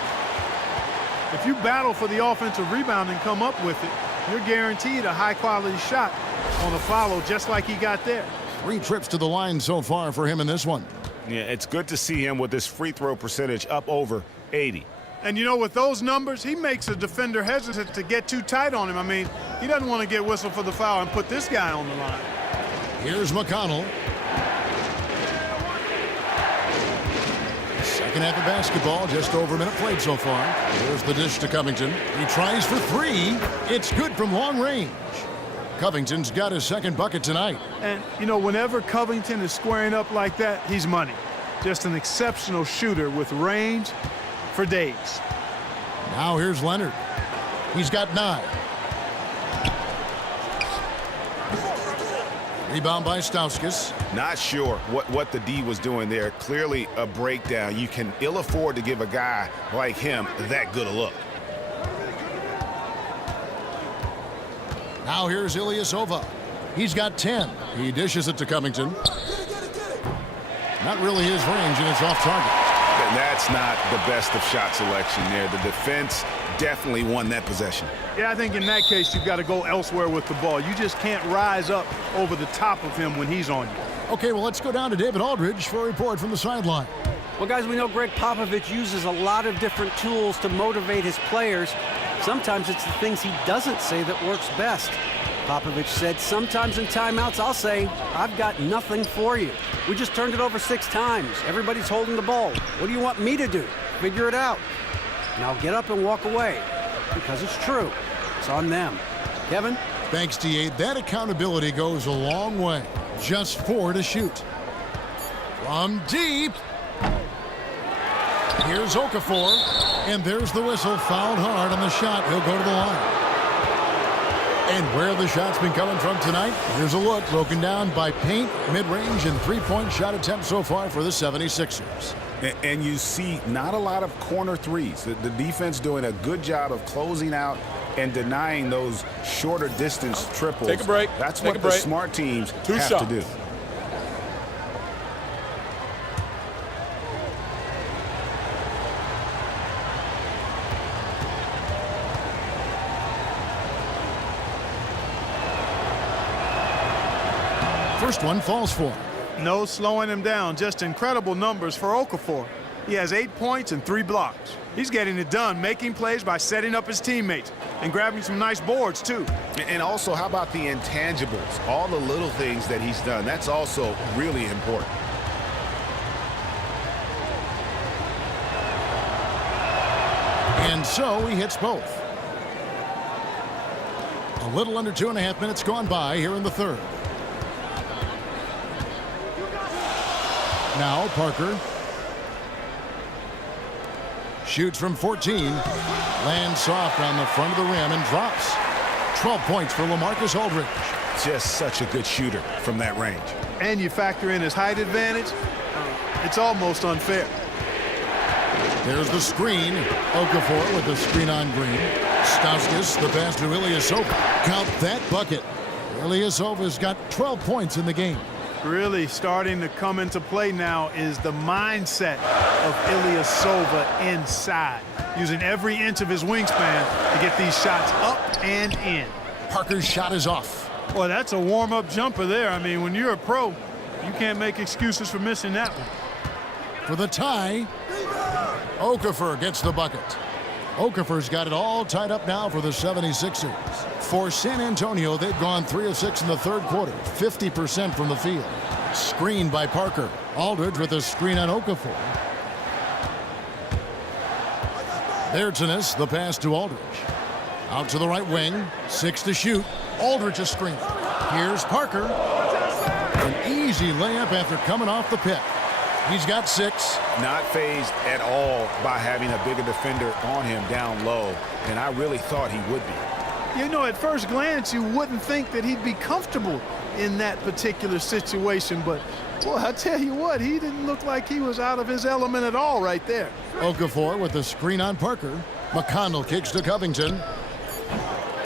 If you battle for the offensive rebound and come up with it, you're guaranteed a high-quality shot on a follow just like he got there. 3 trips to the line so far for him in this one. Yeah, it's good to see him with this free throw percentage up over 80. And, you know, with those numbers, he makes a defender hesitant to get too tight on him. I mean, he doesn't want to get whistled for the foul and put this guy on the line. Here's McConnell. Second half of basketball, just over a minute played so far. Here's the dish to Covington. He tries for 3. It's good from long range. Covington's got his second bucket tonight. And, you know, whenever Covington is squaring up like that, he's money. Just an exceptional shooter with range for days. Now here's Leonard. He's got 9. Rebound by Stauskas. Not sure what the D was doing there. Clearly a breakdown. You can ill afford to give a guy like him that good a look. Now here's Ilyasova. He's got 10. He dishes it to Covington. Not really his range, and it's off target. And that's not the best of shot selection there. The defense definitely won that possession. Yeah, I think in that case, you've got to go elsewhere with the ball. You just can't rise up over the top of him when he's on you. Okay, well, let's go down to David Aldridge for a report from the sideline. Well, guys, we know Greg Popovich uses a lot of different tools to motivate his players. Sometimes it's the things he doesn't say that works best. Popovich said, sometimes in timeouts, I'll say, I've got nothing for you. We just turned it over 6 times. Everybody's holding the ball. What do you want me to do? Figure it out. Now get up and walk away, because it's true. It's on them. Kevin? Thanks, D.A. That accountability goes a long way. Just 4 to shoot. From deep. Here's Okafor. And there's the whistle. Fouled hard on the shot. He'll go to the line. And where the shots been coming from tonight? Here's a look broken down by paint, mid-range, and three-point shot attempts so far for the 76ers. And you see not a lot of corner threes. The defense doing a good job of closing out and denying those shorter distance triples. Take a break. That's Take what a break. the smart teams Two have shots. to do. First one falls for. No slowing him down, just incredible numbers for Okafor. He has 8 points and 3 blocks. He's getting it done, making plays by setting up his teammates and grabbing some nice boards, too. And also, how about the intangibles? All the little things that he's done. That's also really important. And so he hits both. A little under 2.5 minutes gone by here in the third. Now Parker shoots from 14, lands soft on the front of the rim and drops. 12 points for LaMarcus Aldridge. Just such a good shooter from that range. And you factor in his height advantage, it's almost unfair. There's the screen. Okafor with the screen on Green. Stauskas, the pass to Ilyasova. Count that bucket. Ilyasova's got 12 points in the game. Really starting to come into play now is the mindset of Ilyasova inside, using every inch of his wingspan to get these shots up and in. Parker's shot is off. Boy, that's a warm-up jumper there. I mean, when you're a pro, you can't make excuses for missing that one. For the tie, Okafor gets the bucket. Okafor's got it all tied up now for the 76ers. For San Antonio, they've gone 3 of 6 in the third quarter, 50% from the field. Screened by Parker. Aldridge with a screen on Okafor. Bertans, the pass to Aldridge. Out to the right wing, 6 to shoot. Aldridge a screen. Here's Parker. An easy layup after coming off the pick. He's got 6. Not fazed at all by having a bigger defender on him down low, and I really thought he would be. You know, at first glance, you wouldn't think that he'd be comfortable in that particular situation, but, boy, I tell you what, he didn't look like he was out of his element at all right there. Okafor with the screen on Parker. McConnell kicks to Covington.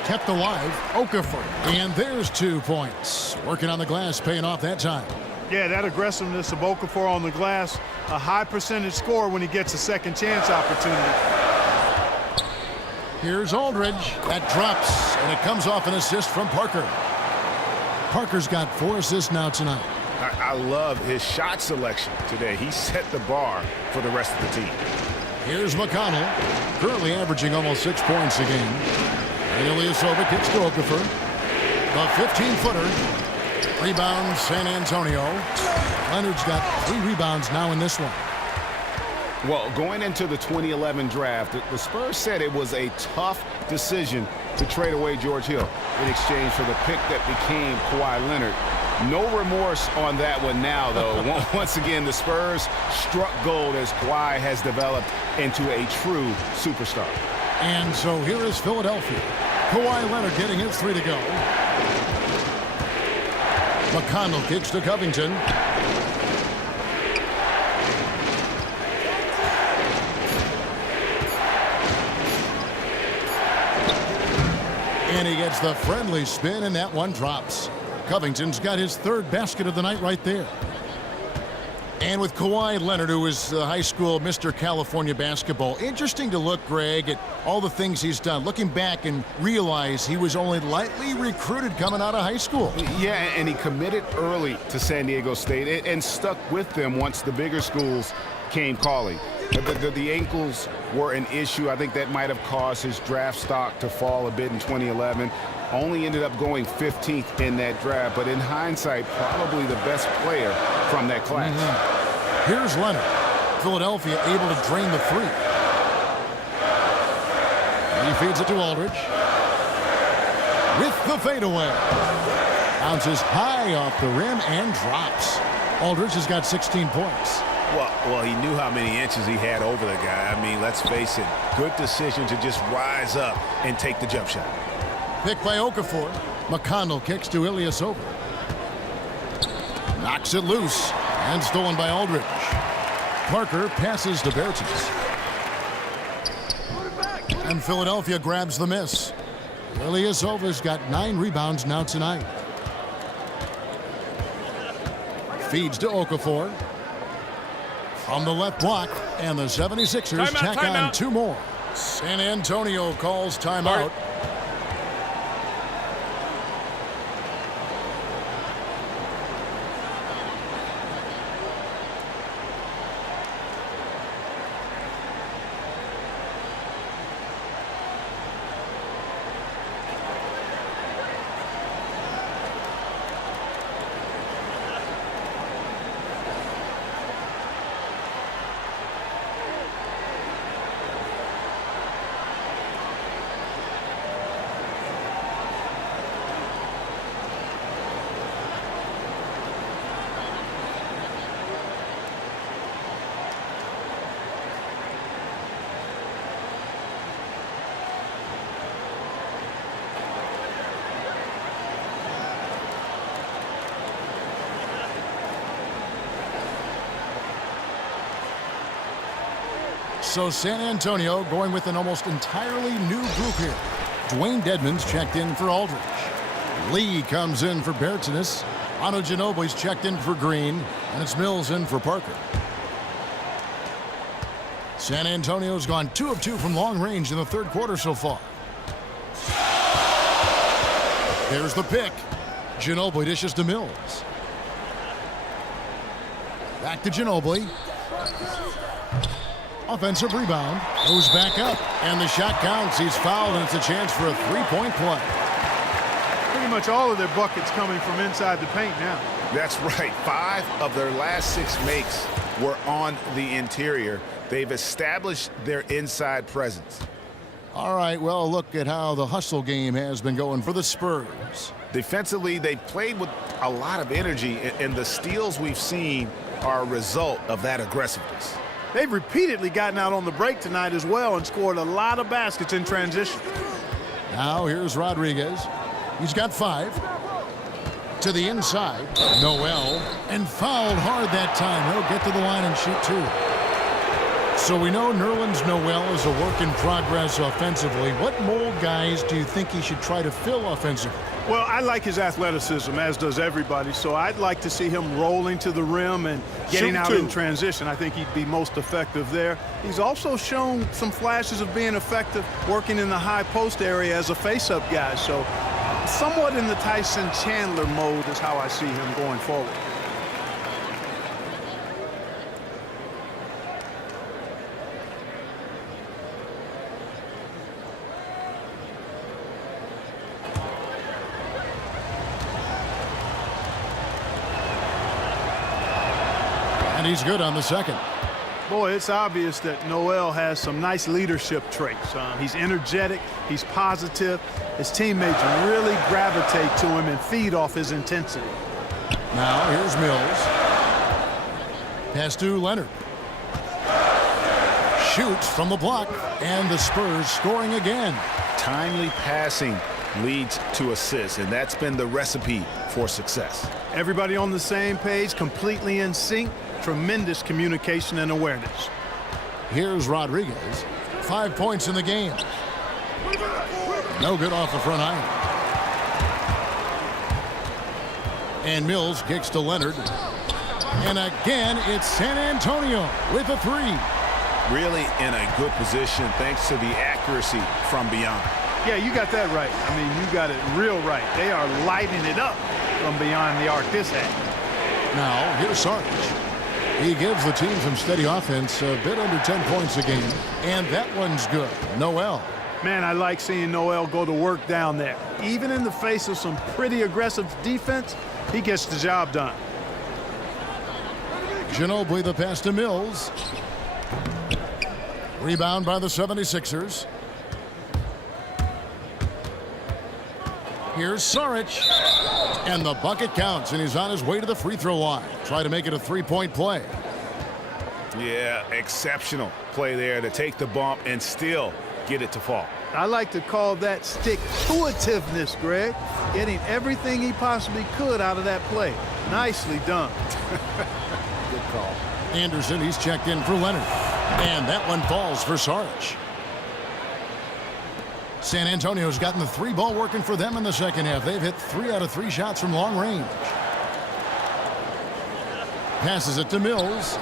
Kept alive, Okafor. And there's 2 points. Working on the glass, paying off that time. Yeah, that aggressiveness of Okafor on the glass, a high percentage score when he gets a second chance opportunity. Here's Aldridge. That drops, and it comes off an assist from Parker. Parker's got 4 assists now tonight. I love his shot selection today. He set the bar for the rest of the team. Here's McConnell, currently averaging almost 6 points a game. Ilyasova kicks to Okafor. The 15-footer. Rebound, San Antonio. Leonard's got 3 rebounds now in this one. Well, going into the 2011 draft, the Spurs said it was a tough decision to trade away George Hill in exchange for the pick that became Kawhi Leonard. No remorse on that one now, though. Once again, the Spurs struck gold as Kawhi has developed into a true superstar. And so here is Philadelphia. Kawhi Leonard getting his 3 to go. McConnell kicks to Covington. And he gets the friendly spin, and that one drops. Covington's got his 3rd basket of the night right there. And with Kawhi Leonard, who is high school Mr. California basketball, interesting to look, Greg, at all the things he's done. Looking back and realize he was only lightly recruited coming out of high school. Yeah, and he committed early to San Diego State and stuck with them once the bigger schools came calling. The ankles were an issue. I think that might have caused his draft stock to fall a bit in 2011. Only ended up going 15th in that draft, but in hindsight, probably the best player from that class. Here's Leonard. Philadelphia able to drain the 3. He feeds it to Aldridge. With the fadeaway. Bounces high off the rim and drops. Aldridge has got 16 points. Well, he knew how many inches he had over the guy. I mean, let's face it, good decision to just rise up and take the jump shot. pick by Okafor. McConnell kicks to Ilyasova. Knocks it loose and stolen by Aldridge. Parker passes to Bertens. And Philadelphia grabs the miss. Ilyasova's got 9 rebounds now tonight. Feeds to Okafor. From the left block, and the 76ers tack on 2 more. San Antonio calls timeout. So San Antonio going with an almost entirely new group here. Dwayne Dedmon's checked in for Aldridge. Lee comes in for Bertens. Ano Ginobili's checked in for Green. And it's Mills in for Parker. San Antonio's gone 2 of 2 from long range in the 3rd quarter so far. There's the pick. Ginobili dishes to Mills. Back to Ginobili. Offensive rebound. Goes back up. And the shot counts. He's fouled, and it's a chance for a 3-point play. Pretty much all of their buckets coming from inside the paint now. That's right. 5 of their last 6 makes were on the interior. They've established their inside presence. All right, well, look at how the hustle game has been going for the Spurs. Defensively, they played with a lot of energy, and the steals we've seen are a result of that aggressiveness. They've repeatedly gotten out on the break tonight as well and scored a lot of baskets in transition. Now here's Rodriguez. He's got 5. To the inside. Noel. And fouled hard that time. He'll get to the line and shoot 2. So we know Nerlens Noel is a work in progress offensively. What mold guys do you think he should try to fill offensively? Well, I like his athleticism, as does everybody, so I'd like to see him rolling to the rim and getting out in transition. I think he'd be most effective there. He's also shown some flashes of being effective working in the high post area as a face-up guy, so somewhat in the Tyson Chandler mode is how I see him going forward. And he's good on the second. Boy, it's obvious that Noel has some nice leadership traits. He's energetic, he's positive. His teammates really gravitate to him and feed off his intensity. Now here's Mills. Pass to Leonard. Shoots from the block, and the Spurs scoring again. Timely passing leads to assists, and that's been the recipe for success. Everybody on the same page, completely in sync. Tremendous communication and awareness. Here's Rodriguez. 5 points in the game. No good off the front iron. And Mills kicks to Leonard. And again, it's San Antonio with a 3. Really in a good position thanks to the accuracy from beyond. Yeah, you got that right. I mean, you got it real right. They are lighting it up from beyond the arc this end. Now, here's Sarge. He gives the team some steady offense, a bit under 10 points a game. And that one's good. Noel. Man, I like seeing Noel go to work down there. Even in the face of some pretty aggressive defense, he gets the job done. Ginobili the pass to Mills. Rebound by the 76ers. Here's Saric. And the bucket counts, and he's on his way to the free throw line. Try to make it a 3-point play. Yeah, exceptional play there to take the bump and still get it to fall. I like to call that stick-to-itiveness, Greg. Getting everything he possibly could out of that play. Nicely done. Good call. Anderson, he's checked in for Leonard. And that one falls for Sarge. San Antonio's gotten the 3-ball working for them in the second half. They've hit 3 out of 3 shots from long range. Passes it to Mills.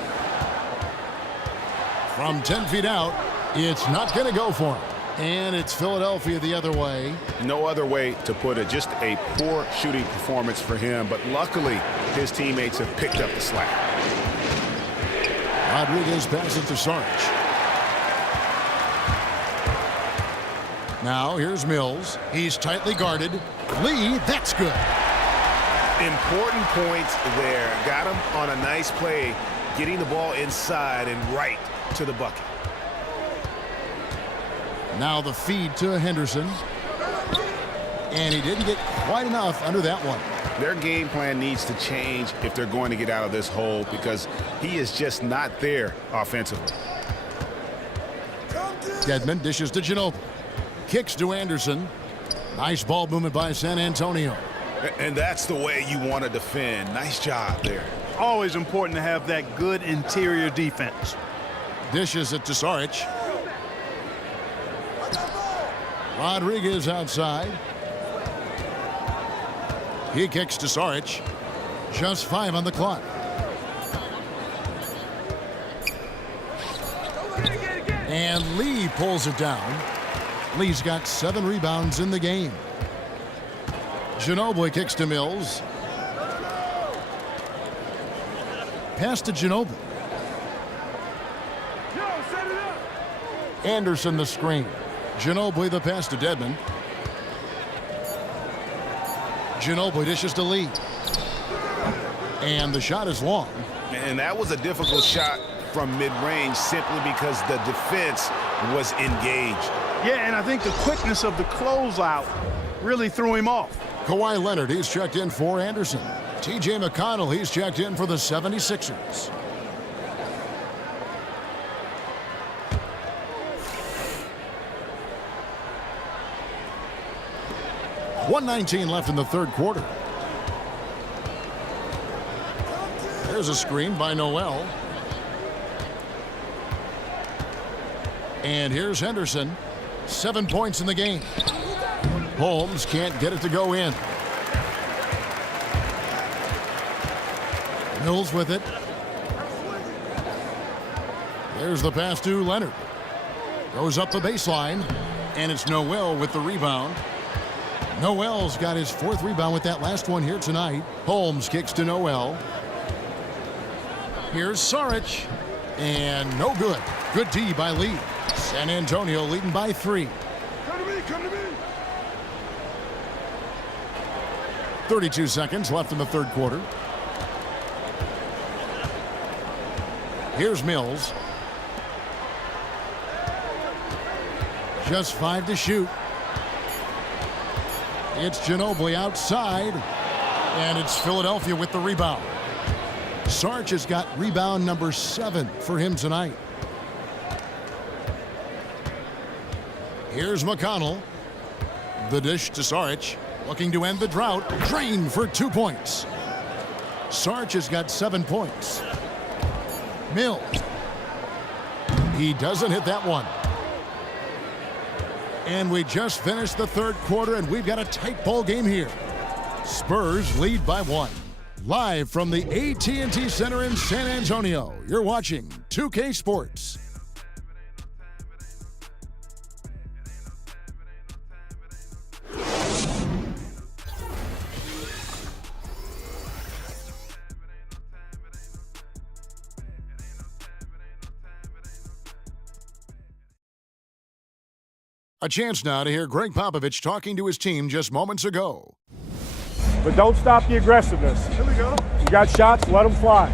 From 10 feet out, it's not going to go for him. And it's Philadelphia the other way. No other way to put it. Just a poor shooting performance for him. But luckily, his teammates have picked up the slack. Rodriguez passes to Sarge. Now here's Mills. He's tightly guarded. Lee, that's good. Important points there. Got him on a nice play, getting the ball inside and right to the bucket. Now the feed to Henderson. And he didn't get quite enough under that one. Their game plan needs to change if they're going to get out of this hole because he is just not there offensively. Dedmon dishes to Ginobili. Kicks to Anderson. Nice ball movement by San Antonio. And that's the way you want to defend. Nice job there. Always important to have that good interior defense. Dishes it to Sarge. Rodriguez outside. He kicks to Sarge. Just 5 on the clock. And Lee pulls it down. Lee's got 7 rebounds in the game. Ginobili kicks to Mills. Pass to Ginobili. Anderson the screen. Ginobili the pass to Dedmon. Ginobili dishes to Lee. And the shot is long. And that was a difficult shot from mid-range simply because the defense was engaged. Yeah, and I think the quickness of the closeout really threw him off. Kawhi Leonard, he's checked in for Anderson. T.J. McConnell, he's checked in for the 76ers. .119 left in the third quarter. There's a screen by Noel. And here's Henderson. 7 points in the game. Holmes can't get it to go in. Mills with it. There's the pass to Leonard. Goes up the baseline. And it's Noel with the rebound. Noel's got his 4th rebound with that last one here tonight. Holmes kicks to Noel. Here's Saric. And no good. Good D by Lee. San Antonio leading by 3. Come to me, come to me. 32 seconds left in the third quarter. Here's Mills. Just 5 to shoot. It's Ginobili outside. And it's Philadelphia with the rebound. Sarge has got rebound number 7 for him tonight. Here's McConnell. The dish to Sarge. Looking to end the drought. Drain for 2 points. Sarge has got 7 points. Mills. He doesn't hit that one. And we just finished the third quarter, and we've got a tight ball game here. Spurs lead by 1. Live from the AT&T Center in San Antonio, you're watching 2K Sports. A chance now to hear Greg Popovich talking to his team just moments ago. But don't stop the aggressiveness. Here we go. You got shots, let them fly.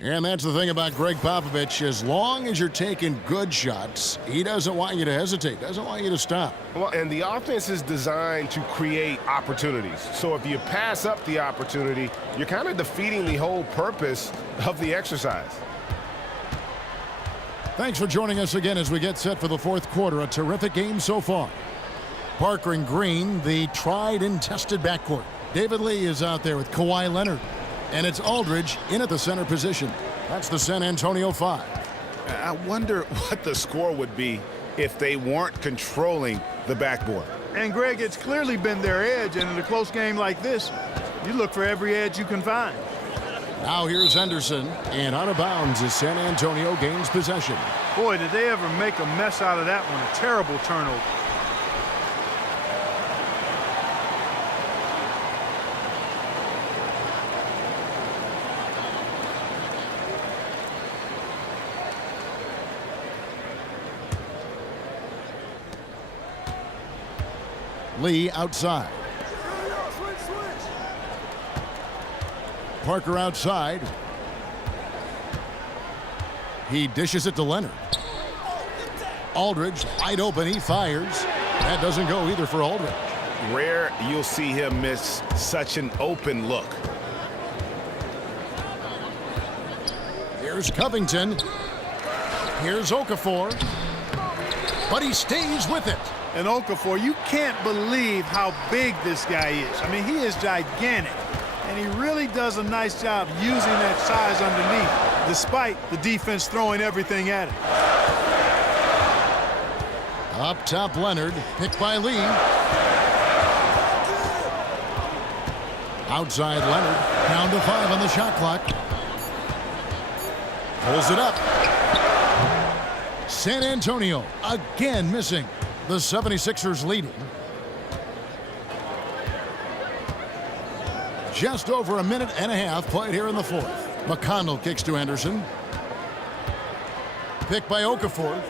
And that's the thing about Greg Popovich. As long as you're taking good shots, he doesn't want you to hesitate, doesn't want you to stop. Well, and the offense is designed to create opportunities. So if you pass up the opportunity, you're kind of defeating the whole purpose of the exercise. Thanks for joining us again as we get set for the fourth quarter. A terrific game so far. Parker and Green, the tried and tested backcourt. David Lee is out there with Kawhi Leonard. And it's Aldridge in at the center position. That's the San Antonio 5. I wonder what the score would be if they weren't controlling the backboard. And, Greg, it's clearly been their edge, and in a close game like this, you look for every edge you can find. Now here's Henderson, and out of bounds as San Antonio gains possession. Boy, did they ever make a mess out of that one. A terrible turnover. Lee outside. Parker outside. He dishes it to Leonard. Aldridge wide open. He fires. That doesn't go either for Aldridge. Rare you'll see him miss such an open look. Here's Covington. Here's Okafor. But he stays with it. And Okafor, you can't believe how big this guy is. I mean, he is gigantic. And he really does a nice job using that size underneath, despite the defense throwing everything at him. Up top, Leonard, picked by Lee. Outside, Leonard, down to 5 on the shot clock. Pulls it up. San Antonio again missing. The 76ers leading. Just over a minute and a half played here in the fourth. McConnell kicks to Henderson. Picked by Okafor.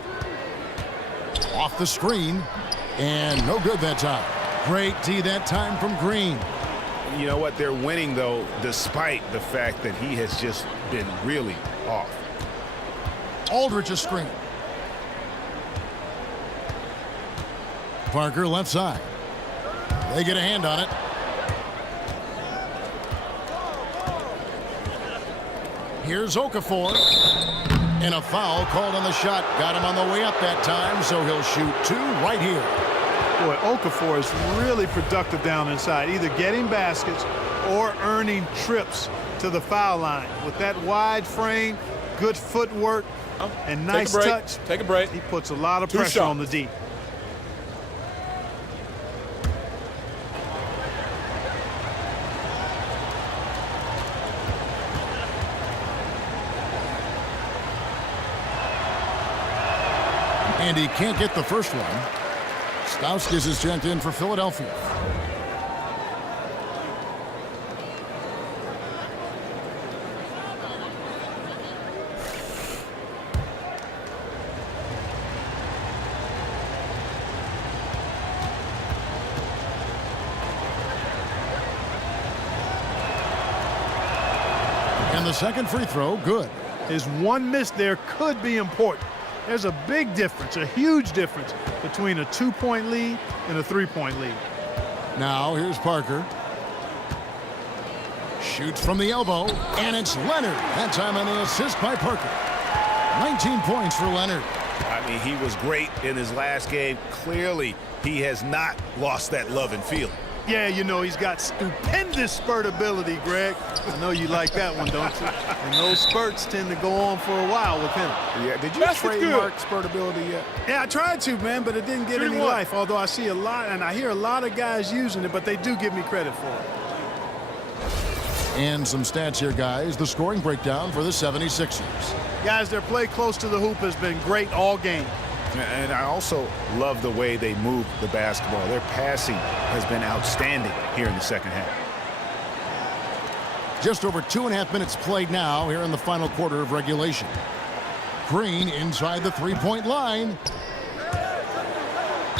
Off the screen. And no good that time. Great D that time from Green. You know what? They're winning, though, despite the fact that he has just been really off. Aldridge a screen. Parker left side. They get a hand on it. Here's Okafor. And a foul called on the shot. Got him on the way up that time, so he'll shoot 2 right here. Boy, Okafor is really productive down inside, either getting baskets or earning trips to the foul line. With that wide frame, good footwork, and nice touch. Take a break. He puts a lot of pressure on the D. And he can't get the first one. Stauskas is checked in for Philadelphia. And the second free throw, good. His one miss there could be important. There's a big difference, a huge difference between a 2-point lead and a 3-point lead. Now here's Parker. Shoots from the elbow, and it's Leonard. That time on the assist by Parker. 19 points for Leonard. I mean, he was great in his last game. Clearly, he has not lost that love and feel. Yeah, you know, he's got stupendous spurt ability, Greg. I know you like that one, don't you? And those spurts tend to go on for a while with him. Yeah, did you trademark spurt ability yet? Yeah, I tried to, man, but it didn't get any life. Although I see a lot, and I hear a lot of guys using it, but they do give me credit for it. And some stats here, guys. The scoring breakdown for the 76ers. Guys, their play close to the hoop has been great all game. And I also love the way they move the basketball. Their passing has been outstanding here in the second half. Just over 2.5 minutes played now here in the final quarter of regulation. Green inside the three-point line.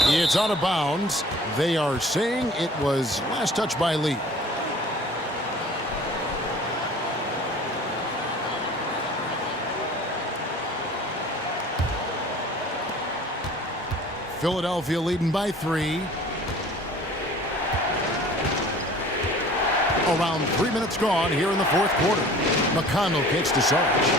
It's out of bounds. They are saying it was last touch by Lee. Philadelphia leading by 3. Around 3 minutes gone here in the fourth quarter. McConnell kicks to Sarge.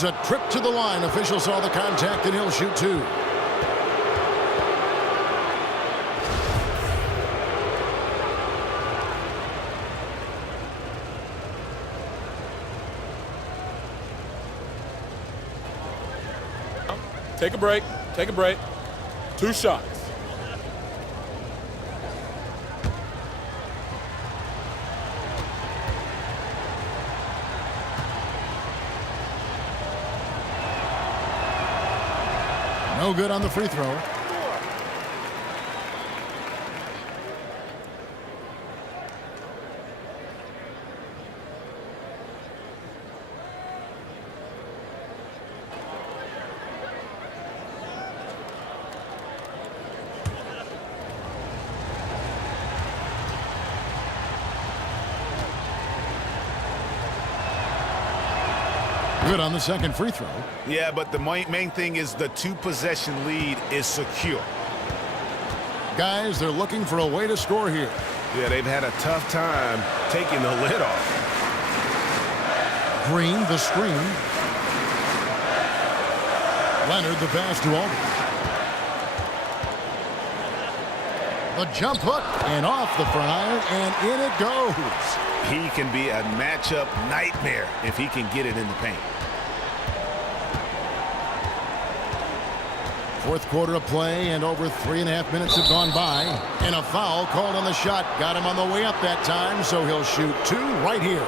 Green's a trip to the line. Official saw the contact, and he'll shoot two. Take a break. Take a break. 2 shots. No good on the free throw. Good on the second free throw. Yeah, but the main thing is the 2-possession lead is secure. Guys, they're looking for a way to score here. Yeah, they've had a tough time taking the lid off. Green, the screen. Leonard, the pass to Aldridge. The jump hook, and off the front iron, and in it goes. He can be a matchup nightmare if he can get it in the paint. Fourth quarter of play, and over 3.5 minutes have gone by. And a foul called on the shot. Got him on the way up that time, so he'll shoot 2 right here.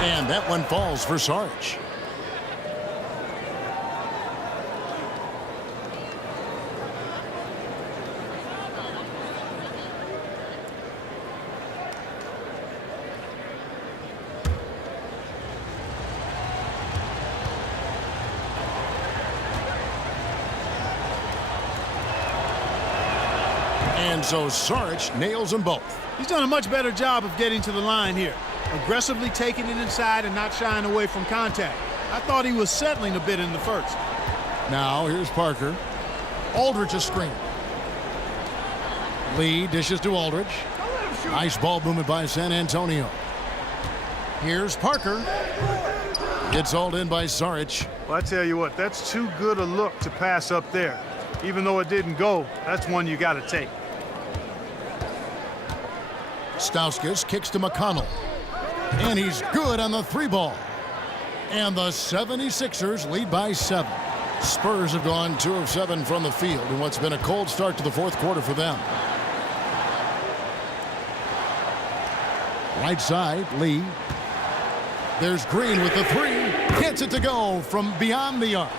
And that one falls for Sarge. And so Sarge nails them both. He's done a much better job of getting to the line here. Aggressively taking it inside and not shying away from contact. I thought he was settling a bit in the first. Now here's Parker. Aldridge a screen. Lee dishes to Aldridge. Nice ball movement by San Antonio. Here's Parker. Gets hauled in by Saric. Well, I tell you what, that's too good a look to pass up there. Even though it didn't go, that's one you got to take. Stauskas kicks to McConnell. And he's good on the 3 ball. And the 76ers lead by 7. Spurs have gone 2 of 7 from the field in what's been a cold start to the fourth quarter for them. Right side, Lee. There's Green with the 3. Gets it to go from beyond the arc.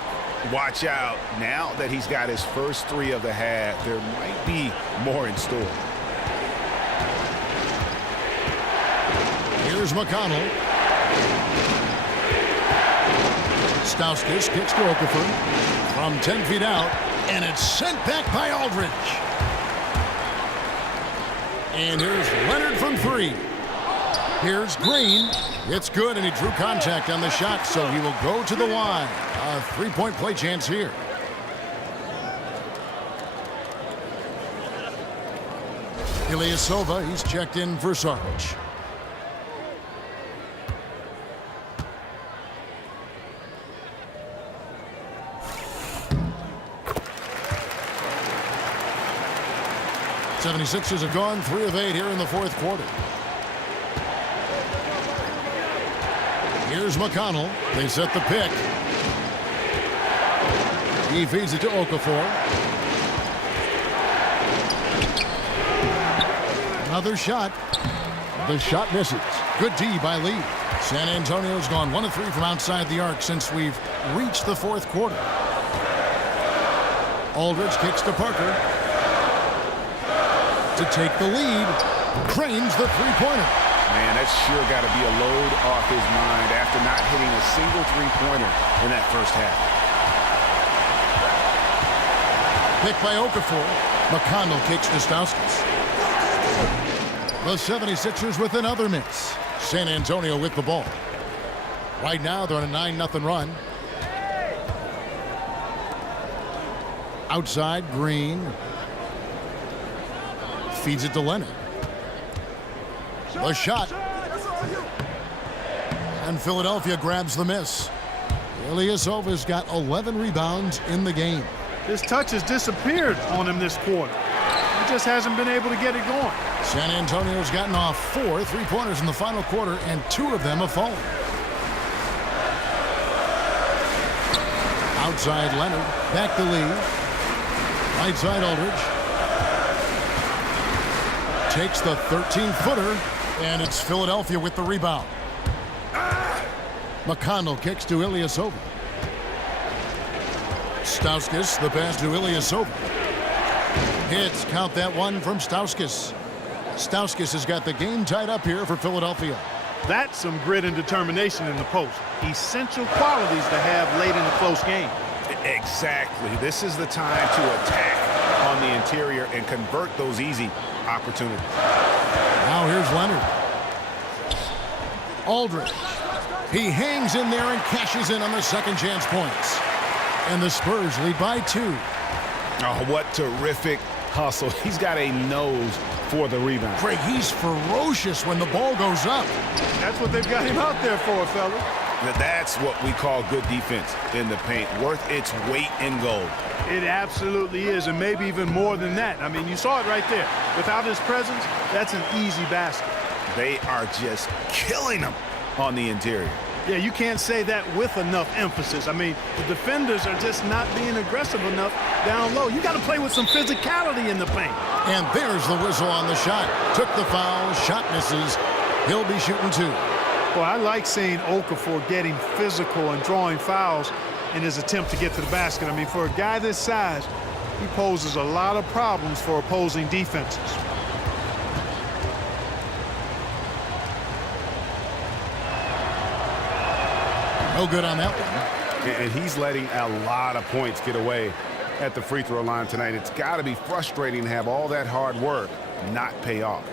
Watch out. Now that he's got his first 3 of the half, there might be more in store. Here's McConnell. Stauskas kicks to Okafor from 10 feet out, and it's sent back by Aldridge. And here's Leonard from 3. Here's Green. It's good, and he drew contact on the shot, so he will go to the line. A 3-point play chance here. Ilyasova, he's checked in for Sarge. The 76ers have gone 3 of 8 here in the fourth quarter. Here's McConnell. They set the pick. He feeds it to Okafor. Another shot. The shot misses. Good D by Lee. San Antonio's gone 1 of 3 from outside the arc since we've reached the fourth quarter. Aldridge kicks to Parker. To take the lead. Cranes the 3-pointer. Man, that's sure got to be a load off his mind after not hitting a single 3-pointer in that first half. Pick by Okafor. McConnell kicks to Stauskas. The 76ers with another miss. San Antonio with the ball. Right now they're on a 9-0 run. Outside, Green. Feeds it to Leonard. The shot. And Philadelphia grabs the miss. Ilyasova's got 11 rebounds in the game. His touch has disappeared on him this quarter. He just hasn't been able to get it going. San Antonio's gotten off 4 3-pointers in the final quarter, and 2 of them have fallen. Outside Leonard, back to Lee. Right side Aldridge. Takes the 13-footer, and it's Philadelphia with the rebound. McConnell kicks to Ilyasova. Stauskas, the pass to Ilyasova. Hits, count that one from Stauskas. Stauskas has got the game tied up here for Philadelphia. That's some grit and determination in the post. Essential qualities to have late in a close game. Exactly. This is the time to attack on the interior and convert those easy opportunities. Now here's Leonard. Aldridge. He hangs in there and cashes in on the second chance points. And the Spurs lead by 2. Oh, what terrific hustle. He's got a nose for the rebound. Craig, he's ferocious when the ball goes up. That's what they've got him out there for, fella. That's what we call good defense in the paint. Worth its weight in gold. It absolutely is, and maybe even more than that. I mean, you saw it right there. Without his presence, that's an easy basket. They are just killing them on the interior. Yeah, you can't say that with enough emphasis. I mean, the defenders are just not being aggressive enough down low. You got to play with some physicality in the paint. And there's the whistle on the shot. Took the foul, shot misses. He'll be shooting 2. Well, I like seeing Okafor getting physical and drawing fouls in his attempt to get to the basket. I mean, for a guy this size, he poses a lot of problems for opposing defenses. No good on that one. And he's letting a lot of points get away at the free throw line tonight. It's got to be frustrating to have all that hard work not pay off.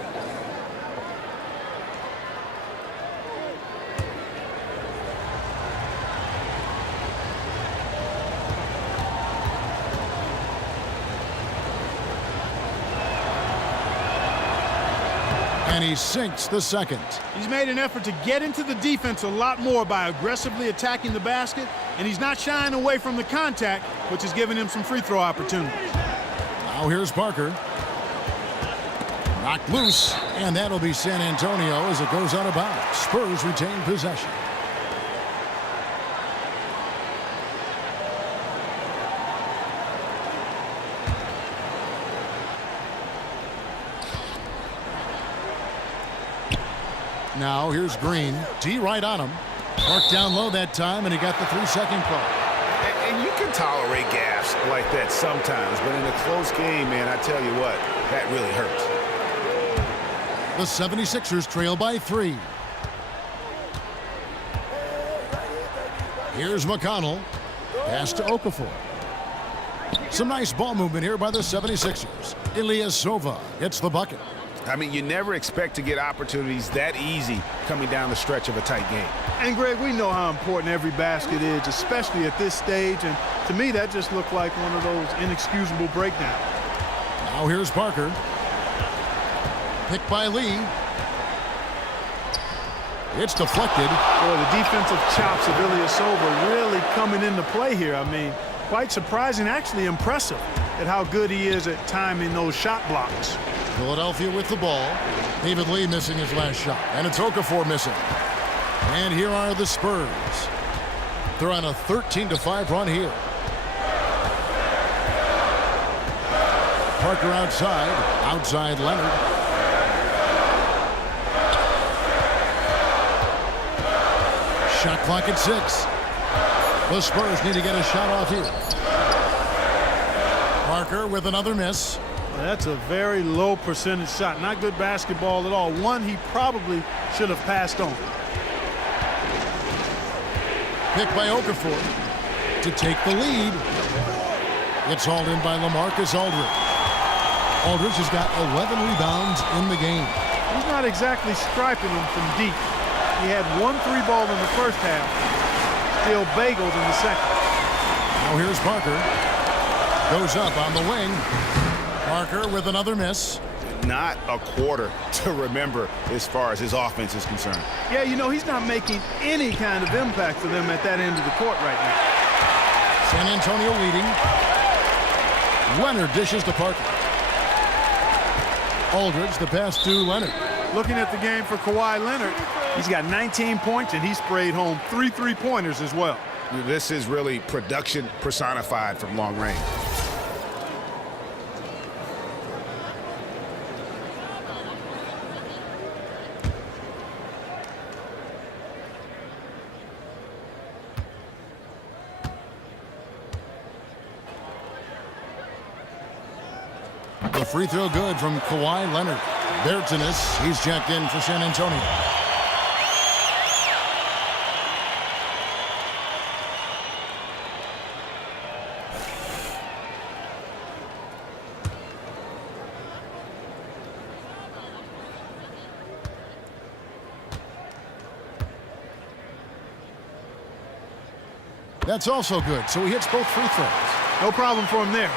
And he sinks the second. He's made an effort to get into the defense a lot more by aggressively attacking the basket, and he's not shying away from the contact, which is giving him some free throw opportunities. Now here's Parker. Knocked loose, and that'll be San Antonio as it goes out of bounds. Spurs retain possession. Now here's Green. D right on him. Marked down low that time, and he got the 3-second call. And you can tolerate gaffes like that sometimes, but in a close game, man, I tell you what, that really hurts. The 76ers trail by 3. Here's McConnell. Pass to Okafor. Some nice ball movement here by the 76ers. Ilyasova gets the bucket. I mean, you never expect to get opportunities that easy coming down the stretch of a tight game. And, Greg, we know how important every basket is, especially at this stage. And to me, that just looked like one of those inexcusable breakdowns. Now here's Parker. Picked by Lee. It's deflected. Boy, the defensive chops of Ilyasova really coming into play here. I mean, quite surprising, actually impressive at how good he is at timing those shot blocks. Philadelphia with the ball. David Lee missing his last shot. And it's Okafor missing. And here are the Spurs. They're on a 13-5 run here. Parker outside. Outside Leonard. Shot clock at 6. The Spurs need to get a shot off here. Parker with another miss. That's a very low percentage shot. Not good basketball at all. One he probably should have passed on. Picked by Okafor to take the lead. It's hauled in by LaMarcus Aldridge. Aldridge has got 11 rebounds in the game. He's not exactly striping them from deep. He had 1 3-ball in the first half. Still bagels in the second. Now here's Parker. Goes up on the wing. Parker with another miss. Not a quarter to remember as far as his offense is concerned. Yeah, you know, he's not making any kind of impact for them at that end of the court right now. San Antonio leading. Leonard dishes to Parker. Aldridge, the pass to Leonard. Looking at the game for Kawhi Leonard, he's got 19 points, and he sprayed home 3 3-pointers as well. This is really production personified from long range. The free throw good from Kawhi Leonard. Bertzinus, he's checked in for San Antonio. That's also good, so he hits both free throws. No problem for him there.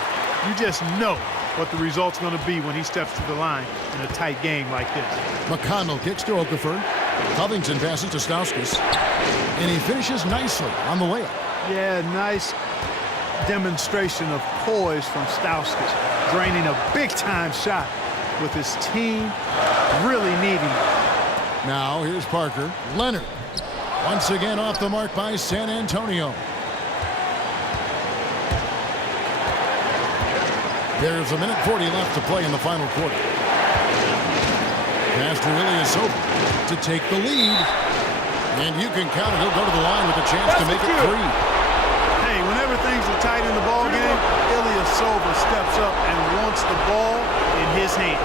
You just know what the result's going to be when he steps to the line in a tight game like this. McConnell kicks to Okafor. Covington passes to Stauskas. And he finishes nicely on the layup. Yeah, nice demonstration of poise from Stauskas, draining a big-time shot with his team really needing it. Now here's Parker. Leonard once again off the mark by San Antonio. There's a minute 40 left to play in the final quarter. Pass to Ilyasova to take the lead. And you can count it. He'll go to the line with a chance to make it 3. Hey, whenever things are tight in the ball game, Ilyasova steps up and wants the ball in his hand.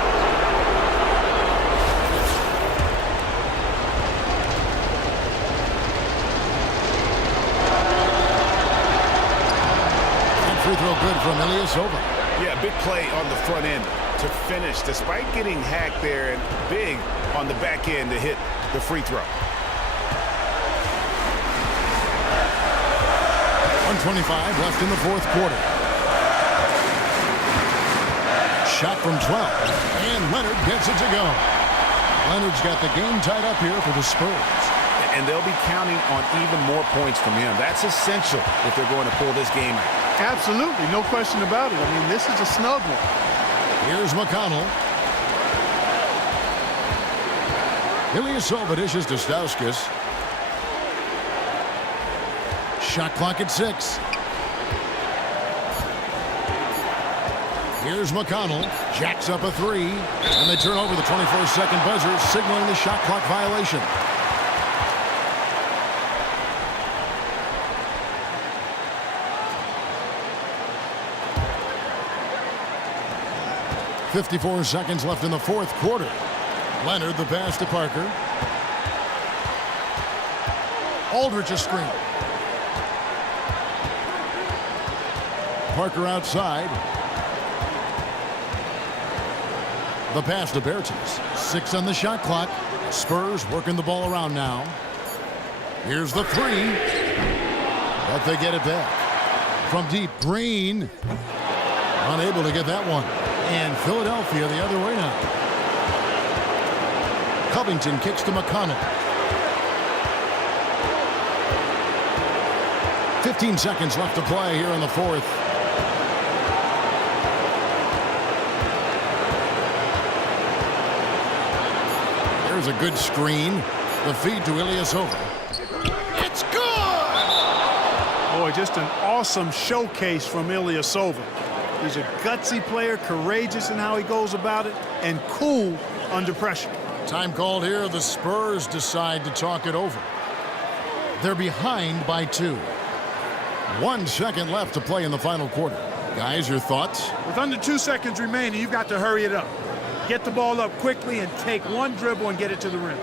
And free throw good from Ilyasova. Yeah, big play on the front end to finish, despite getting hacked there, and big on the back end to hit the free throw. 1:25 left in the fourth quarter. Shot from 12, and Leonard gets it to go. Leonard's got the game tied up here for the Spurs. And they'll be counting on even more points from him. That's essential if they're going to pull this game out. Absolutely, no question about it. I mean, this is a snug one. Here's McConnell. Ilyasova dishes to Stauskas. Shot clock at 6. Here's McConnell. Jacks up a 3. And they turn over the 24-second buzzer, signaling the shot clock violation. .54 seconds left in the fourth quarter. Leonard, the pass to Parker. Aldridge a screen. Parker outside. The pass to Bertens. 6 on the shot clock. Spurs working the ball around now. Here's the 3. But they get it back. From deep, Green. Unable to get that one. And Philadelphia the other way now. Covington kicks to McConnell. 15 seconds left to play here in the fourth. There's a good screen. The feed to Ilyasova. It's good! Boy, just an awesome showcase from Ilyasova. He's a gutsy player, courageous in how he goes about it, and cool under pressure. Time called here. The Spurs decide to talk it over. They're behind by 2. 1 second left to play in the final quarter. Guys, your thoughts? With under 2 seconds remaining, you've got to hurry it up. Get the ball up quickly and take one dribble and get it to the rim.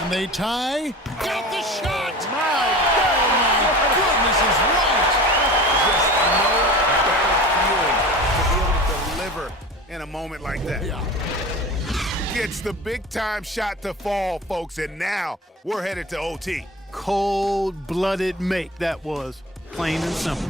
And they tie. Got the shot! My Goodness is right! Just no better feeling to be able to deliver in a moment like that. Yeah. Gets the big-time shot to fall, folks, and now we're headed to OT. Cold-blooded make that was, plain and simple.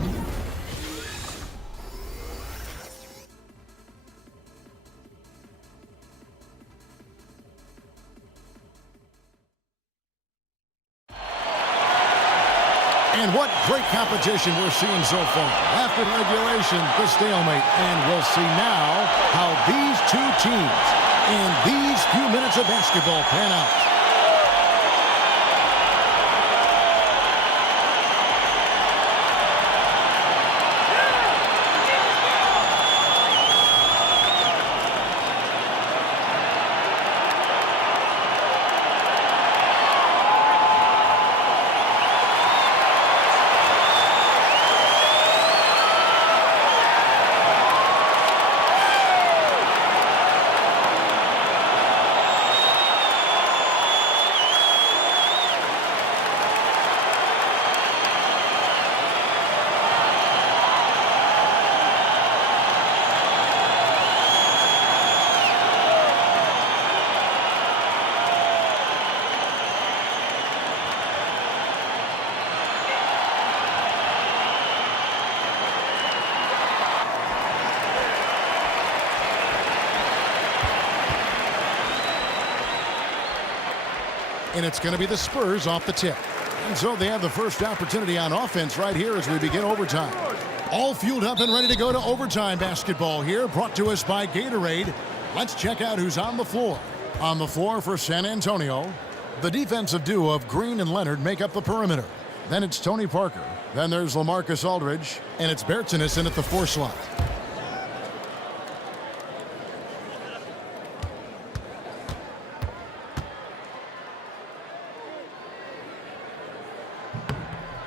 And what great competition we're seeing so far. After regulation, the stalemate. And we'll see now how these two teams in these few minutes of basketball pan out. And it's going to be the Spurs off the tip. And so they have the first opportunity on offense right here as we begin overtime. All fueled up and ready to go to overtime basketball here, brought to us by Gatorade. Let's check out who's on the floor. On the floor for San Antonio, the defensive duo of Green and Leonard make up the perimeter. Then it's Tony Parker. Then there's LaMarcus Aldridge. And it's Bertinason at the 4 slot.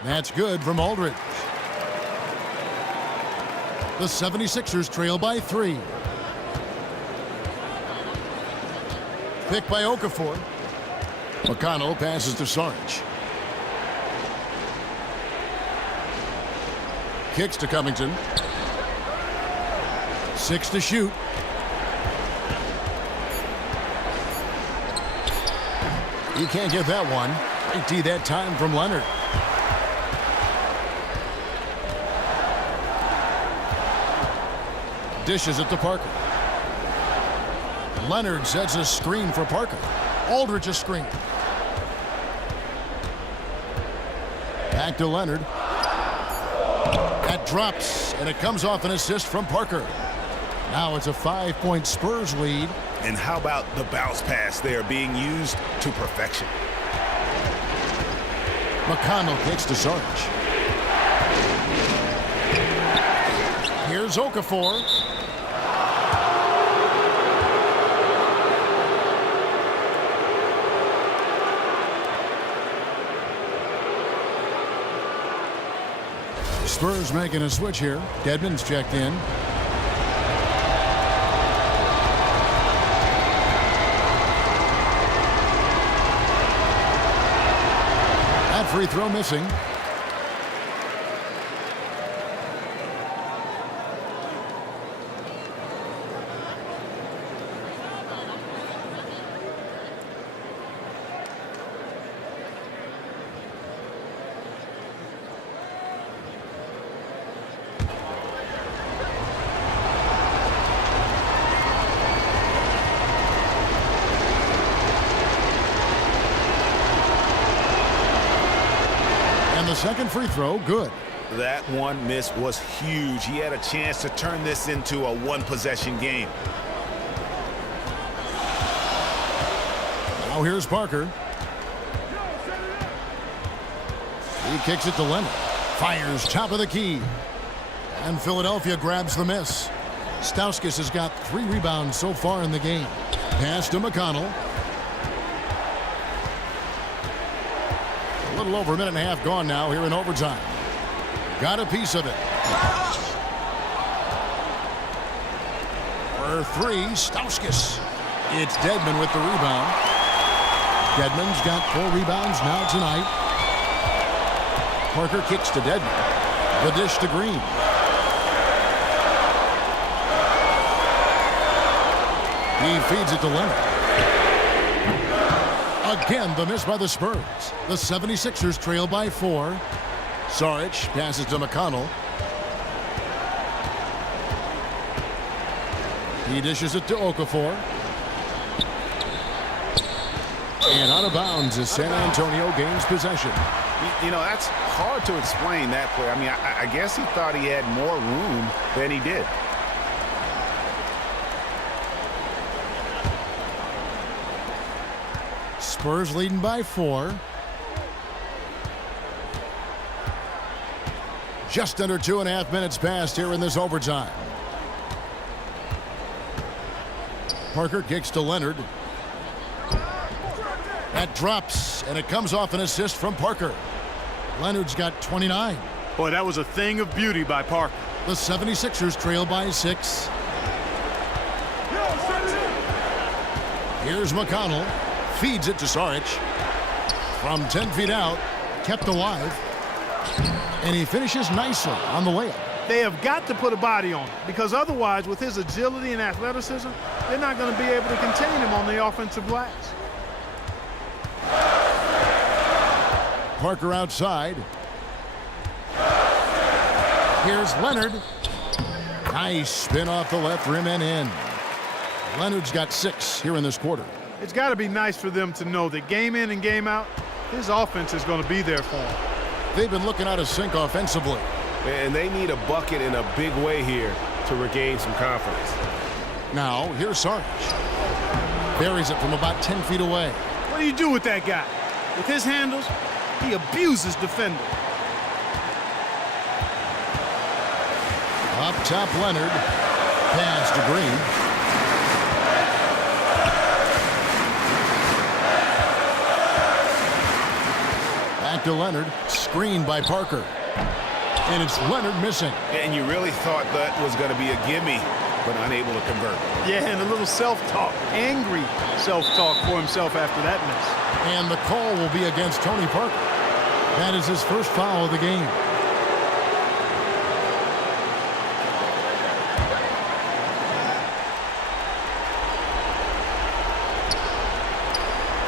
That's good from Aldridge. The 76ers trail by 3. Pick by Okafor. McConnell passes to Sarge. Kicks to Covington. 6 to shoot. He can't get that one. Great D that time from Leonard. Dishes it to Parker. Leonard sets a screen for Parker. Aldridge a screen. Back to Leonard. That drops, and it comes off an assist from Parker. Now it's a 5-point Spurs lead. And how about the bounce pass there being used to perfection? McConnell kicks to Sarge. Here's Okafor. Spurs making a switch here. Dedmon's checked in. That free throw missing. The second free throw, good. That one miss was huge. He had a chance to turn this into a one-possession game. Now here's Parker. He kicks it to Leonard. Fires top of the key. And Philadelphia grabs the miss. Stauskas has got 3 rebounds so far in the game. Pass to McConnell. A little over a minute and a half gone now here in overtime. Got a piece of it. For 3, Stauskas. It's Dedmon with the rebound. Dedmon's got 4 rebounds now tonight. Parker kicks to Dedmon. The dish to Green. He feeds it to Leonard. Again, the miss by the Spurs. The 76ers trail by 4. Saric passes to McConnell. He dishes it to Okafor. And out of bounds as San Antonio gains possession. You know, that's hard to explain that play. I mean, I guess he thought he had more room than he did. Spurs leading by 4. Just under 2.5 minutes passed here in this overtime. Parker kicks to Leonard. That drops, and it comes off an assist from Parker. Leonard's got 29. Boy, that was a thing of beauty by Parker. The 76ers trail by 6. Here's McConnell. Feeds it to Saric. From 10 feet out, kept alive. And he finishes nicely on the layup. They have got to put a body on him, because otherwise, with his agility and athleticism, they're not going to be able to contain him on the offensive glass. Parker outside. Here's Leonard. Nice spin off the left rim and in. Leonard's got 6 here in this quarter. It's got to be nice for them to know that game in and game out, his offense is going to be there for him. They've been looking out of sync offensively. And they need a bucket in a big way here to regain some confidence. Now, here's Saric. Buries it from about 10 feet away. What do you do with that guy? With his handles, he abuses defenders. Up top, Leonard. Pass to Green. Back to Leonard. Screened by Parker. And it's Leonard missing. And you really thought that was going to be a gimme, but unable to convert. Yeah, and a little self-talk. Angry self-talk for himself after that miss. And the call will be against Tony Parker. That is his first foul of the game.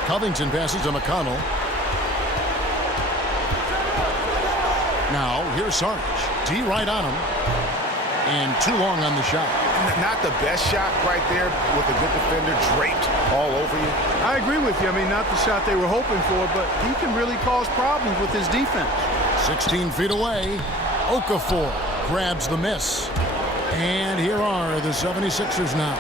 Covington passes to McConnell. Now, here's Saric. D right on him. And too long on the shot. Not the best shot right there with a good defender draped all over you. I agree with you. I mean, not the shot they were hoping for, but he can really cause problems with his defense. 16 feet away. Okafor grabs the miss. And here are the 76ers now.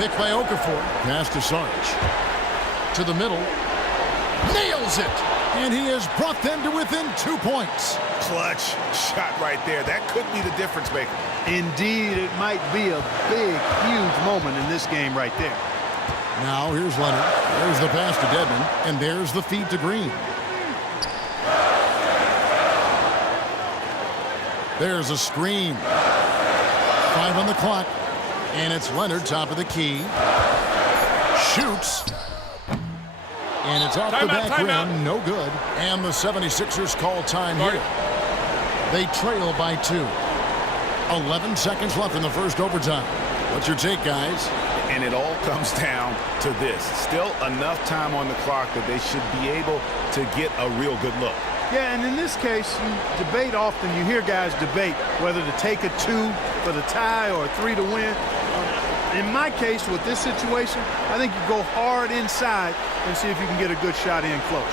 Pick by Okafor. Pass to Saric. To the middle. Nails it! And he has brought them to within 2 points. Clutch shot right there. That could be the difference maker. Indeed, it might be a big, huge moment in this game right there. Now, here's Leonard. There's the pass to Dedmon. And there's the feed to Green. There's a screen. 5 on the clock. And it's Leonard, top of the key. Shoots. And it's off the back rim, no good. And the 76ers call time here. They trail by 2. 11 seconds left in the first overtime. What's your take, guys? And it all comes down to this. Still enough time on the clock that they should be able to get a real good look. Yeah, and in this case, you debate often. You hear guys debate whether to take a 2 for the tie or a 3 to win. In my case, with this situation, I think you go hard inside and see if you can get a good shot in close.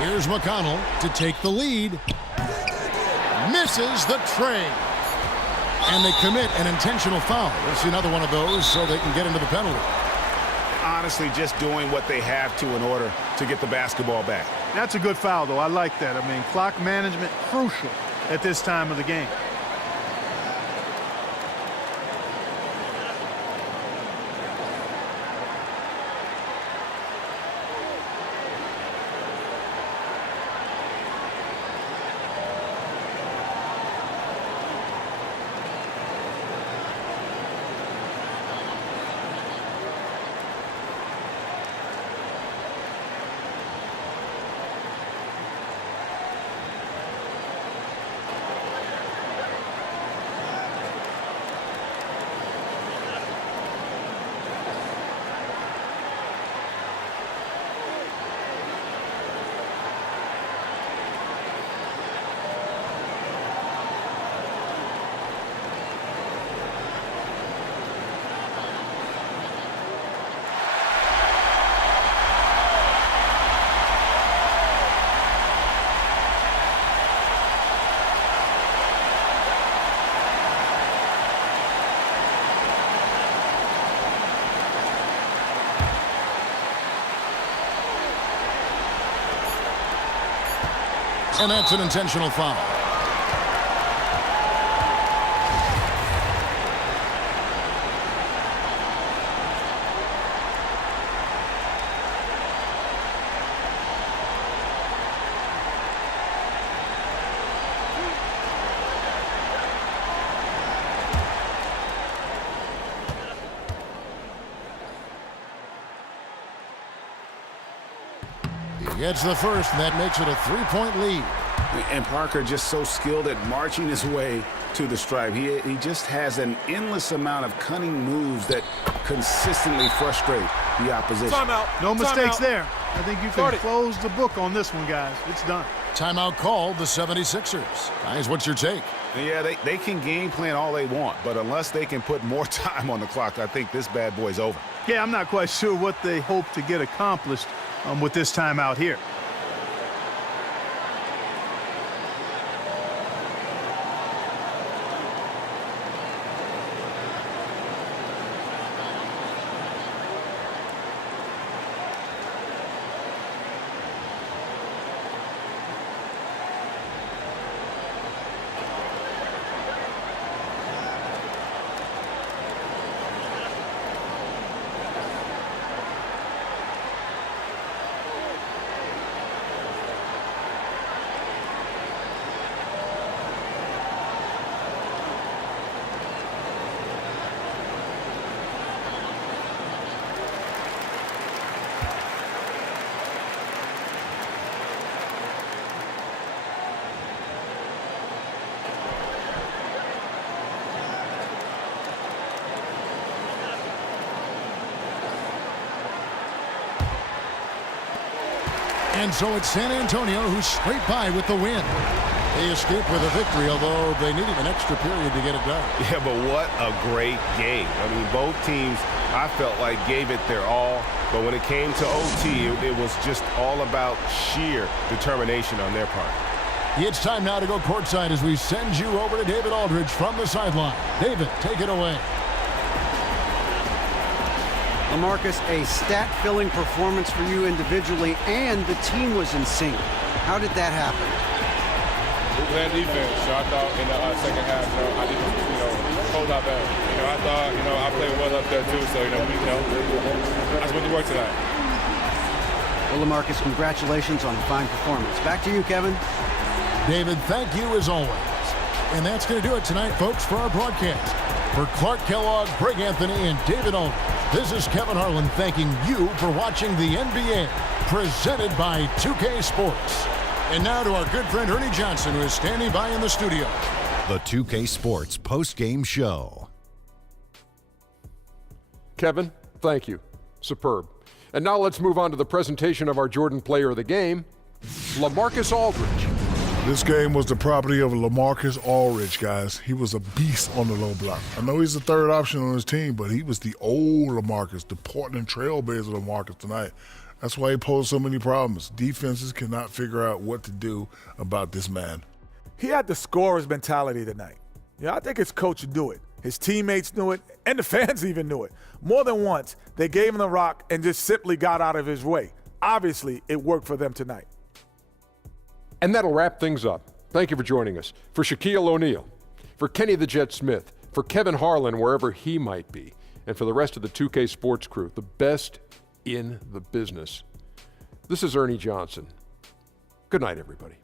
Here's McConnell to take the lead. Misses the tray. And they commit an intentional foul. We'll see another one of those so they can get into the penalty. Honestly, just doing what they have to in order to get the basketball back. That's a good foul, though. I like that. I mean, clock management crucial at this time of the game. And that's an intentional foul. He gets the first, and that makes it a 3-point lead. And Parker just so skilled at marching his way to the stripe. He just has an endless amount of cunning moves that consistently frustrate the opposition. Timeout. No mistakes Timeout. there. I think you can close the book on this one, guys. It's done. Timeout called, the 76ers. Guys, what's your take? Yeah, they can game plan all they want, but unless they can put more time on the clock, I think this bad boy's over. Yeah, I'm not quite sure what they hope to get accomplished with this timeout here. And so it's San Antonio who scraped by with the win. They escaped with a victory, although they needed an extra period to get it done. Yeah, but what a great game. I mean, both teams, I felt like, gave it their all. But when it came to OT, it was just all about sheer determination on their part. It's time now to go courtside as we send you over to David Aldridge from the sideline. David, take it away. LaMarcus, a stat-filling performance for you individually, and the team was in sync. How did that happen? We played defense, so I thought in the second half, I didn't, hold out better. I thought, I played well up there too, so, I just went to work tonight. Well, LaMarcus, congratulations on a fine performance. Back to you, Kevin. David, thank you as always. And that's going to do it tonight, folks, for our broadcast. For Clark Kellogg, Greg Anthony, and David Aldridge, this is Kevin Harlan thanking you for watching the NBA, presented by 2K Sports. And now to our good friend Ernie Johnson, who is standing by in the studio. The 2K Sports postgame show. Kevin, thank you. Superb. And now let's move on to the presentation of our Jordan Player of the Game, LaMarcus Aldridge. This game was the property of LaMarcus Aldridge, guys. He was a beast on the low block. I know he's the third option on his team, but he was the old LaMarcus, the Portland Trailblazer LaMarcus tonight. That's why he posed so many problems. Defenses cannot figure out what to do about this man. He had the scorer's mentality tonight. Yeah, I think his coach knew it. His teammates knew it, and the fans even knew it. More than once, they gave him the rock and just simply got out of his way. Obviously, it worked for them tonight. And that'll wrap things up. Thank you for joining us. For Shaquille O'Neal, for Kenny the Jet Smith, for Kevin Harlan, wherever he might be, and for the rest of the 2K Sports crew, the best in the business. This is Ernie Johnson. Good night, everybody.